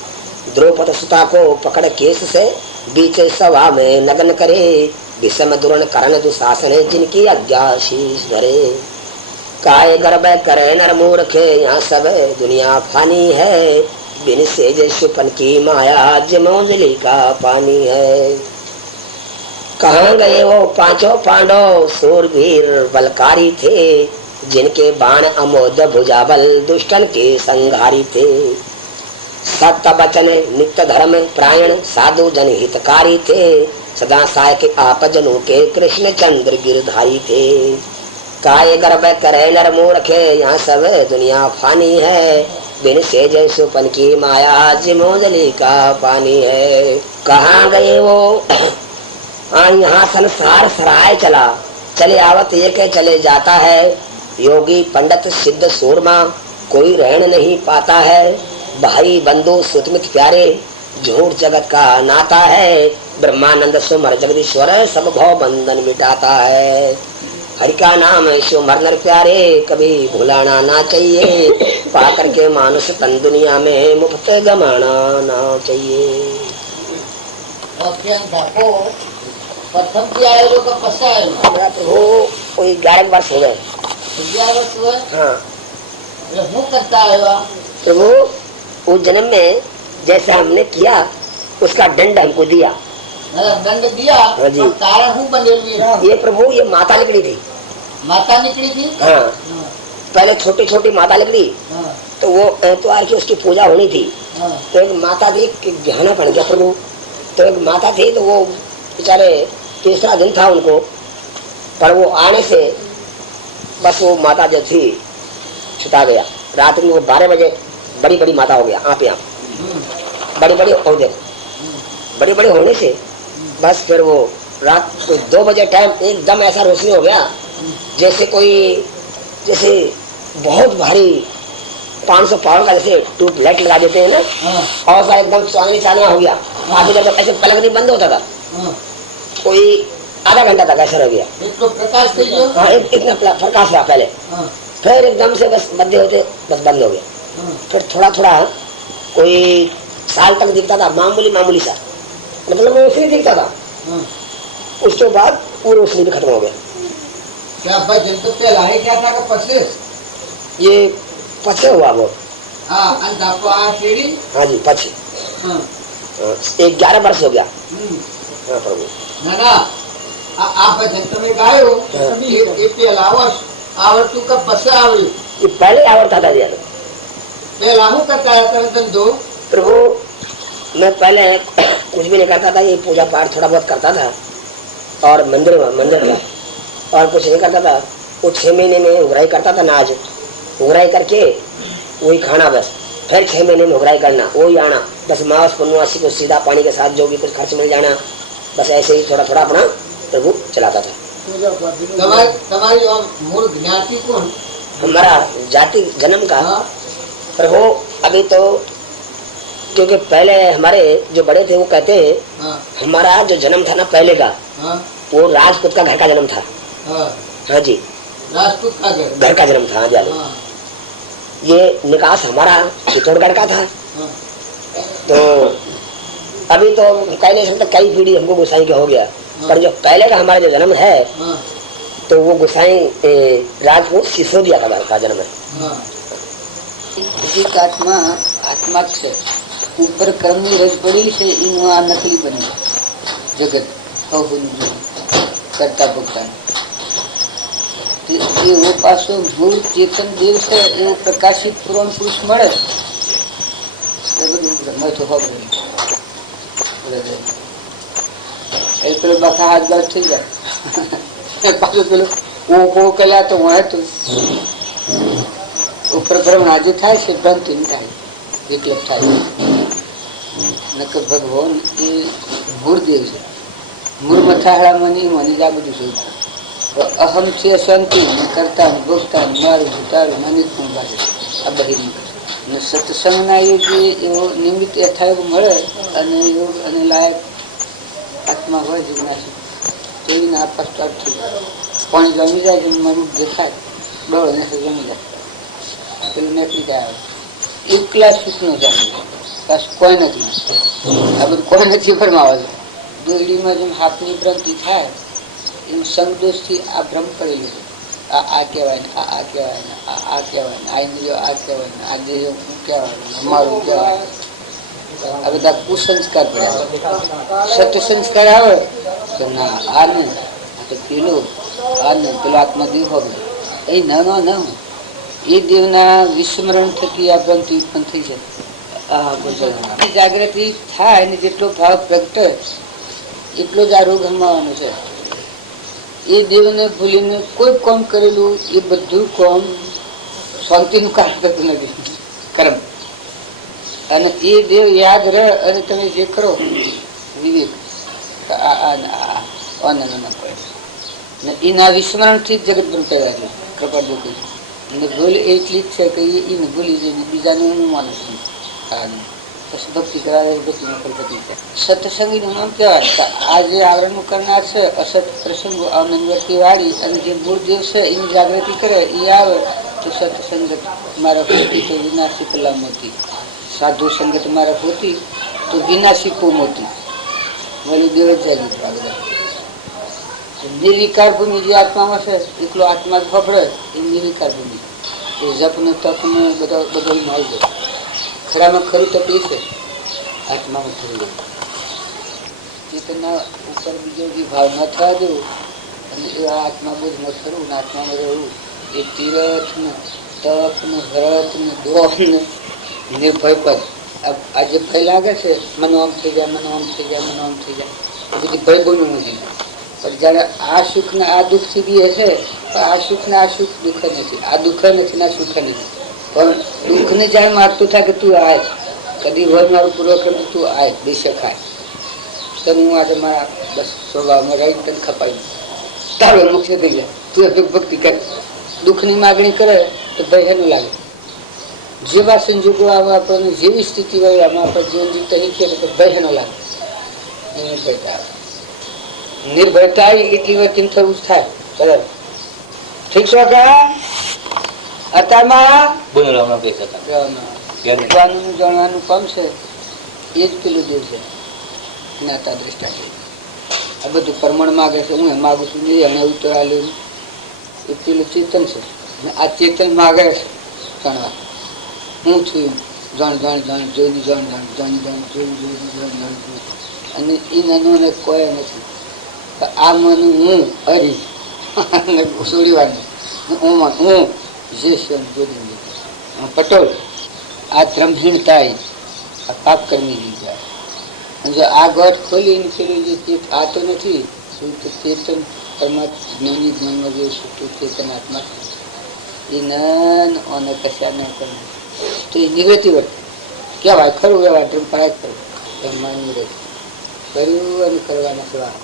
द्रौपद सुता को पकड़ केस से बीच सभा में नग्न करे। विषम दुरण करण दुशासन, जिनकी आज्ञा शीश धरे। काय गर्भ करे नर मूर्ख, यहाँ सब दुनिया फानी है। बिन से जशुपन की माया जिमौजली का पानी है। कहाँ गए वो पांचों पांडव, सूरवीर बलकारी थे। जिनके बाण अमोद भुजाबल, दुष्टन के संघारी थे। सत्य वचन नित्य धर्म प्रायण, साधु जन हितकारी थे। सदा साय के आप जनों के कृष्ण चंद्र गिरधारी थे। काय गर्भ करे नर मूर्ख, यहाँ सब दुनिया फानी है। बिन से जय सुपन की माया जिमौजली का पानी है। कहाँ गए वो यहाँ संसार सराय चला, चले आवत एक चले जाता है। योगी पंडित सिद्ध सूरमा, कोई रहन नहीं पाता है। भाई बंधु सुतमित प्यारे, झूठ जगत का नाता है। ब्रह्मानंद सुमर जगदीश्वर, सब भव बंधन मिटाता है। हरि का नाम शिव मरनर प्यारे, कभी भुलाना ना चाहिए। पाकर के मानुष तन दुनिया में, मुफ्त गमाना ना चाहिए। प्रथम की आए लोग का पश्चा है प्रभु कोई 11 वर्ष हो गए। 11 वर्ष हुए। हाँ हूँ करता है प्रभु, उस जन्म में जैसा हमने किया उसका दंड हमको दिया। दंड दिया। हाँ जी। कारण हूँ बने हुए। ये प्रभु ये माता निकली थी। माता निकली थी। हाँ पहले छोटी छोटी माता निकली। हाँ। तो वो एतवार की उसकी पूजा होनी थी। हाँ। तो एक माता थी, गहना पड़ गया प्रभु। तो एक माता थी, तो वो बेचारे तीसरा दिन था उनको, पर वो आने से बस वो माता जो थी छुटा गया। रात में वो 12 बजे बड़ी बड़ी माता हो गया। आप यहाँ बड़ी बड़ी हो गए, बड़ी बड़ी होने से बस फिर वो रात को 2 बजे टाइम एकदम ऐसा रोशनी हो गया, जैसे कोई जैसे बहुत भारी 500 पाउंड का जैसे ट्यूब लाइट लगा देते हैं ना, और सा एकदम चांदनी चांदना हो गया। आगे जब ऐसे पलक नहीं बंद होता था, कोई आधा घंटा तक ऐसा रह गया। तो प्रकाश थी जो। हाँ इतना प्रकाश रहा पहले। फिर एकदम से बस बंदे होते बस बंद हो गया। फिर थोड़ा थोड़ा कोई साल तक दिखता था, मामूली मामूली सा, मतलब वो उसी दिखता था। उसके बाद वो रोशनी भी खत्म हो गया। क्या भजन तो पहला ही क्या था कि पछे ये पछे हुआ वो। हाँ सीढ़ी। हाँ जी पछे। 11 वर्ष हो गया। हाँ प्रभु ना ना आप भजन तो में गायो ये पहला वर्ष आवड़ तू का पछे आवड़ी। ये पहले आवड़ता था यार। पहला हूँ करता है तन दो प्रभु। मैं पहले कुछ भी नहीं करता था, ये पूजा पाठ थोड़ा बहुत करता था और मंदिर का और कुछ नहीं करता था। वो 6 महीने में उगराई करता था, नाज उगराई करके वही खाना, बस फिर 6 महीने में उगराई करना, वही आना, बस मांस पुनवासी को सीधा पानी के साथ जो भी कुछ खर्च मिल जाना, बस ऐसे ही थोड़ा थोड़ा अपना प्रभु चलाता था। तुम्हारी मूल ज्ञाति कौन? हमारा जाति जन्म का प्रभु अभी तो, क्योंकि पहले हमारे जो बड़े थे वो कहते हैं हमारा जो जन्म था ना पहले का, वो राजपूत का घर का जन्म था। हाँ जी राजपूत का घर का जन्म था। हाँ जी ये निकास हमारा चित्तौड़गढ़ का था। तो अभी तो कह नहीं सकते, कई पीढ़ी हमको गोसाई का हो गया, पर जो पहले का हमारा जो जन्म है तो वो गोसाई राजपूत सिसोदिया का घर का जन्म है। एक आत्मा आत्मा છે ઉપર કર્મની રજ પડી છે એનું આ નકલી બની જગત કરતા ભોગતા એવો પાછો મૂળ ચેતન દેવ છે એવો પ્રકાશિત પૂર્ણ પુરુષ મળે તો બધું બ્રહ્મ તો ખબર એ પેલો બાકા હાથ બાદ થઈ જાય પાછું પેલું ઓ કલા તો હું હતું ઉપર ભ્રમ હાજર થાય છે ભ્રાંતિ થાય વિકલ્પ થાય નકર ભગવાન એ મૂળદેવ છે મૂળ મથાળામાં નહીં મને જ આ બધું શું અહમ છે શાંતિ કરતા ભોગતા મારું તારું મને પણ બાજુ આ બધી અને સત્સંગના યોગે એવો નિમિત્ત યથાયોગ મળે અને યોગ અને લાયક આત્મા હોય જિજ્ઞાસી તો એને આ પશ્ચાત થઈ જાય પાણી જમી જાય છે મારું દેખાય ડોળ ને જમી જાય પેલું નીકળી જાય એકલા સુખનો જામી બસ કોઈ નથી આ બધું કોઈ નથી ફરમાવે છે દોરડીમાં જેમ હાથની ભ્રમથી થાય એમ સંગદોષથી આ ભ્રમ કરેલું છે આ કહેવાય ને આ કહેવાય ને આ કહેવાય ને આ ઇન્દ્રિયો આ કહેવાય ને આ દેહ હું કહેવાય અમારું કહેવાય આ બધા કુસંસ્કાર પડ્યા સત્સંસ્કાર આવે તો ના આ નહીં આ તો પેલો આ નહીં પેલો આત્મદેવ હોય એ ન એ દેવના વિસ્મરણ થકી આ ભ્રમથી ઉત્પન્ન થઈ છે જાગૃતિ થાય ને જેટલો ભાવ પ્રગટે એટલો જ આ રોગ હમાવાનો છે એ દેવને ભૂલીને કોઈ કોમ કરેલું એ બધું કોમ શાંતિનું કારણ કરતું નથી કર્મ અને એ દેવ યાદ રહે અને તમે જે કરો વિવેક એના વિસ્મરણથી જ જગત બનતા જાય કૃપા દુઃખ અને ભૂલ એટલી જ છે કે એને ભૂલી જઈને બીજાને હું માનું છું ભક્તિ કરાવે ભક્તિનો ફલપતિ છે સત્સંગીનું નામ કહેવાય આ જે આવરણનું કરનાર છે અસત પ્રસંગો આનંદવર્તી વાળી અને જે મૂળ દેવ છે એની જાગૃતિ કરે એ આવે તો સત્સંગત મારા હોતી તો વિનાશી કલા મોતી સાધુ સંગત મારા હોતી તો વિનાશી કો મોતી વળી દેવ જ જાગી આ બધા નિર્વિકાર ભૂમિ જે આત્મામાં છે એટલો આત્મા જ ફફડે એ નિર્વિકાર ભૂમિ એ જપ ને તપ ને બધો મળી જાય ખરામાં ખરું તપ એ છે આત્મામાં થયું ગયું ચેતનના ઉપર બીજો જે ભાવ ન થવા દેવું અને એવા આત્મા બોધ ન કરવું ને આત્મામાં રહેવું એ તીરથ ને તપ ને વ્રત ને દોહ ને નિર્ભય પદ આ જે ભય લાગે છે મને આમ થઈ જાય મને આમ થઈ જાય મને આમ થઈ જાય એ બધી ભય બોલું નથી પણ જયારે આ સુખ ને આ દુઃખ સુધી હશે આ સુખ ને આ સુખ દુઃખ નથી આ દુઃખ નથી ને આ સુખ નથી પણ દુઃખ ને જયારે મારતું થાય કે તું આય કદી હોય મારું પૂર્વક્રમ તું આય બેશક આય તને હું આજે મારા બસ સ્વભાવમાં રહી તને ખપાઈ તારો મુખ્ય થઈ જાય તું ભક્તિ કર દુઃખની માગણી કરે તો ભય ન લાગે જેવા સંજોગો આવા આપણને જેવી સ્થિતિ હોય આમાં આપણે જીવન જીવતા શીખીએ તો ભય ન લાગે નિર્ભયતા આવે નિર્ભયતા એટલી વાર ચિંતન થાય બરાબર ઠીક છે કા અત્યારમાં જાણવાનું કામ છે એ જ પેલું દેવ છે જ્ઞાતા દ્રષ્ટા આ બધું પ્રમાણ માગે છે હું માગું છું એને ઉત્તરા લેવું એ પેલું ચેતન છે આ ચેતન માગે છે જાણવા હું છું જાણ જાણ જાણ જોઈને જાણ જાણ જાણ જાણ જોઈ જોઈને જાણ જાણ જોઈ અને એ નાનો કોઈ નથી આ મને હું હરી છોડીવાનું હું જે પટોલ આ ધ્રમહીણતા આ પાપ કર્મી લીધા અને જો આ ગઢ ખોલીને પેલું જે આ તો નથી ચેતન પરમાત્મા જ્ઞાની જ્ઞાનમાં જે સુતું ચેતન આત્મા એ નન અને કશા ન કરે તો એ નિવૃત્તિ વર્ત કહેવાય ખરું વ્યવહાર ધર્મ પડાય ખરું ધર્મની રહે કર્યું અને કરવાના સેવા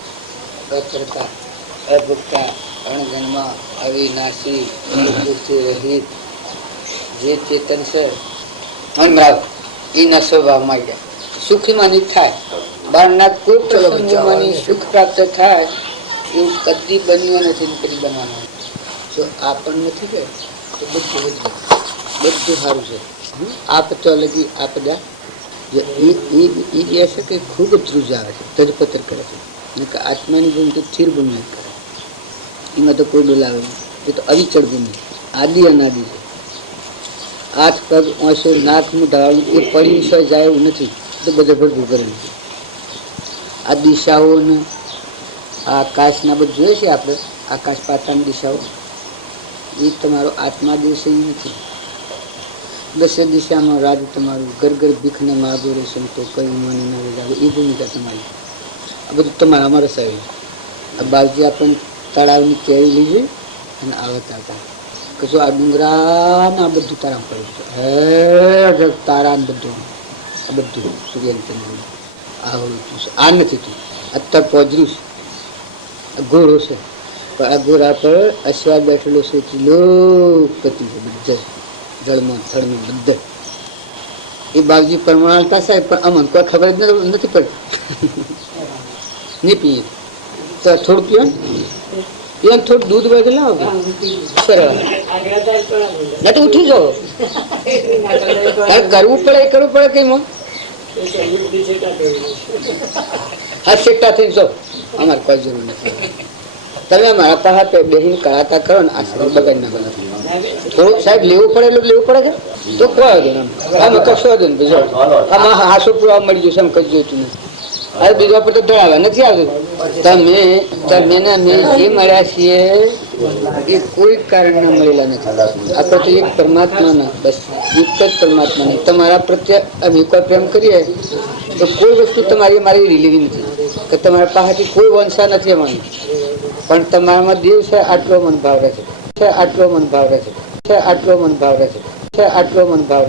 કરતા અભુક્તા અણજન્મ અવિનાશી દુઃખથી રહિત જે ચેતન છે મનરાવ એના સ્વભાવમાં ગયા સુખમાં નહીં થાય બહારના કોઈ પ્રસંગોમાં સુખ પ્રાપ્ત થાય એવું કદી બન્યું નથી કદી બનવાનું જો આ પણ નથી કે તો બધું સારું છે આપ તો લગી આપદા એ છે કે ખૂબ ધ્રુજ આવે છે તજપત્ર કરે છે આત્માની ભૂમિ તો સ્થિર ભૂમિ કરે એમાં તો કોઈ બોલાવે એ તો અવિચળ ભૂમિ આદિ અનાદિ છે હાથ પગ ઓછો નાક નું ઢાળું એ પડી જાય એવું નથી તો બધે ભરપૂર કરેલું છે આ દિશાઓને આ આકાશના બધું જોઈએ છે આપણે, આકાશ પાતાળની દિશાઓ, એ તમારો આત્મા દેશ નથી. 10 દિશામાં રાજ તમારું, ઘર ઘર ભીખને માગો રે સંતો, કઈ મને ન જાગો, એ ભૂમિકા તમારી. આ બધું તમારામાં રસાયું. આ બાલજી આપણને તળાવની કેરી લીધી અને આવતા હતા કશું આ ડુંગરા ને આ બધું તારા પડ્યું છે, તારા ને બધું આ બધું સૂર્યચંદ્ર આવડું છે. આ નથી તું અત્યારે પોજર્યું છે, ઘોડો છે, પણ આ ઘોડા પર અશ્વા બેઠેલો છે, લોકપતિ છે બધે, જળમાં થળમાં બધે. એ બાવજી પરમાણતા સાહેબ, પણ અમને કોઈ ખબર જ નથી પડતી. નહીં પીએ તો થોડું પીઓ ને, એમ થોડું દૂધ વગેરે લાવો સરળ, ના તો ઉઠી જાઓ. કરવું પડે કઈ માં હા શેકતા થઈને જો, અમારે કોઈ જરૂર નથી. તમે મારા પાસે બેહીને કળાતા કરો ને, આશ્રમ બગાડ ના કરો. થોડુંક સાહેબ લેવું પડે એટલું લેવું પડે છે તો કોઈ આમ કશો વાંધો નહીં. આમાં હાસો પુરાવા મળી જશે, એમ કઈ જોઈતું નથી. હવે બીજા પર તો ઢળાવા નથી આવતું. તમે જે મળ્યા છીએ એ કોઈ કારણના મળેલા નથી. આપણે તો એક પરમાત્માના, બસ એક જ પરમાત્માના. તમારા પ્રત્યે અમે કોઈ પ્રેમ કરીએ તો કોઈ વસ્તુ તમારી મારી રિલીવિંગ નથી, કે તમારા પાસેથી કોઈ વંશા નથી અમારી, પણ તમારામાં દેવ છે આટલો મનભાવ રહે છે, આટલો મનભાવ રહે છે, આટલો મનભાવ રહે છે, આટલો મનભાવ રહે છે.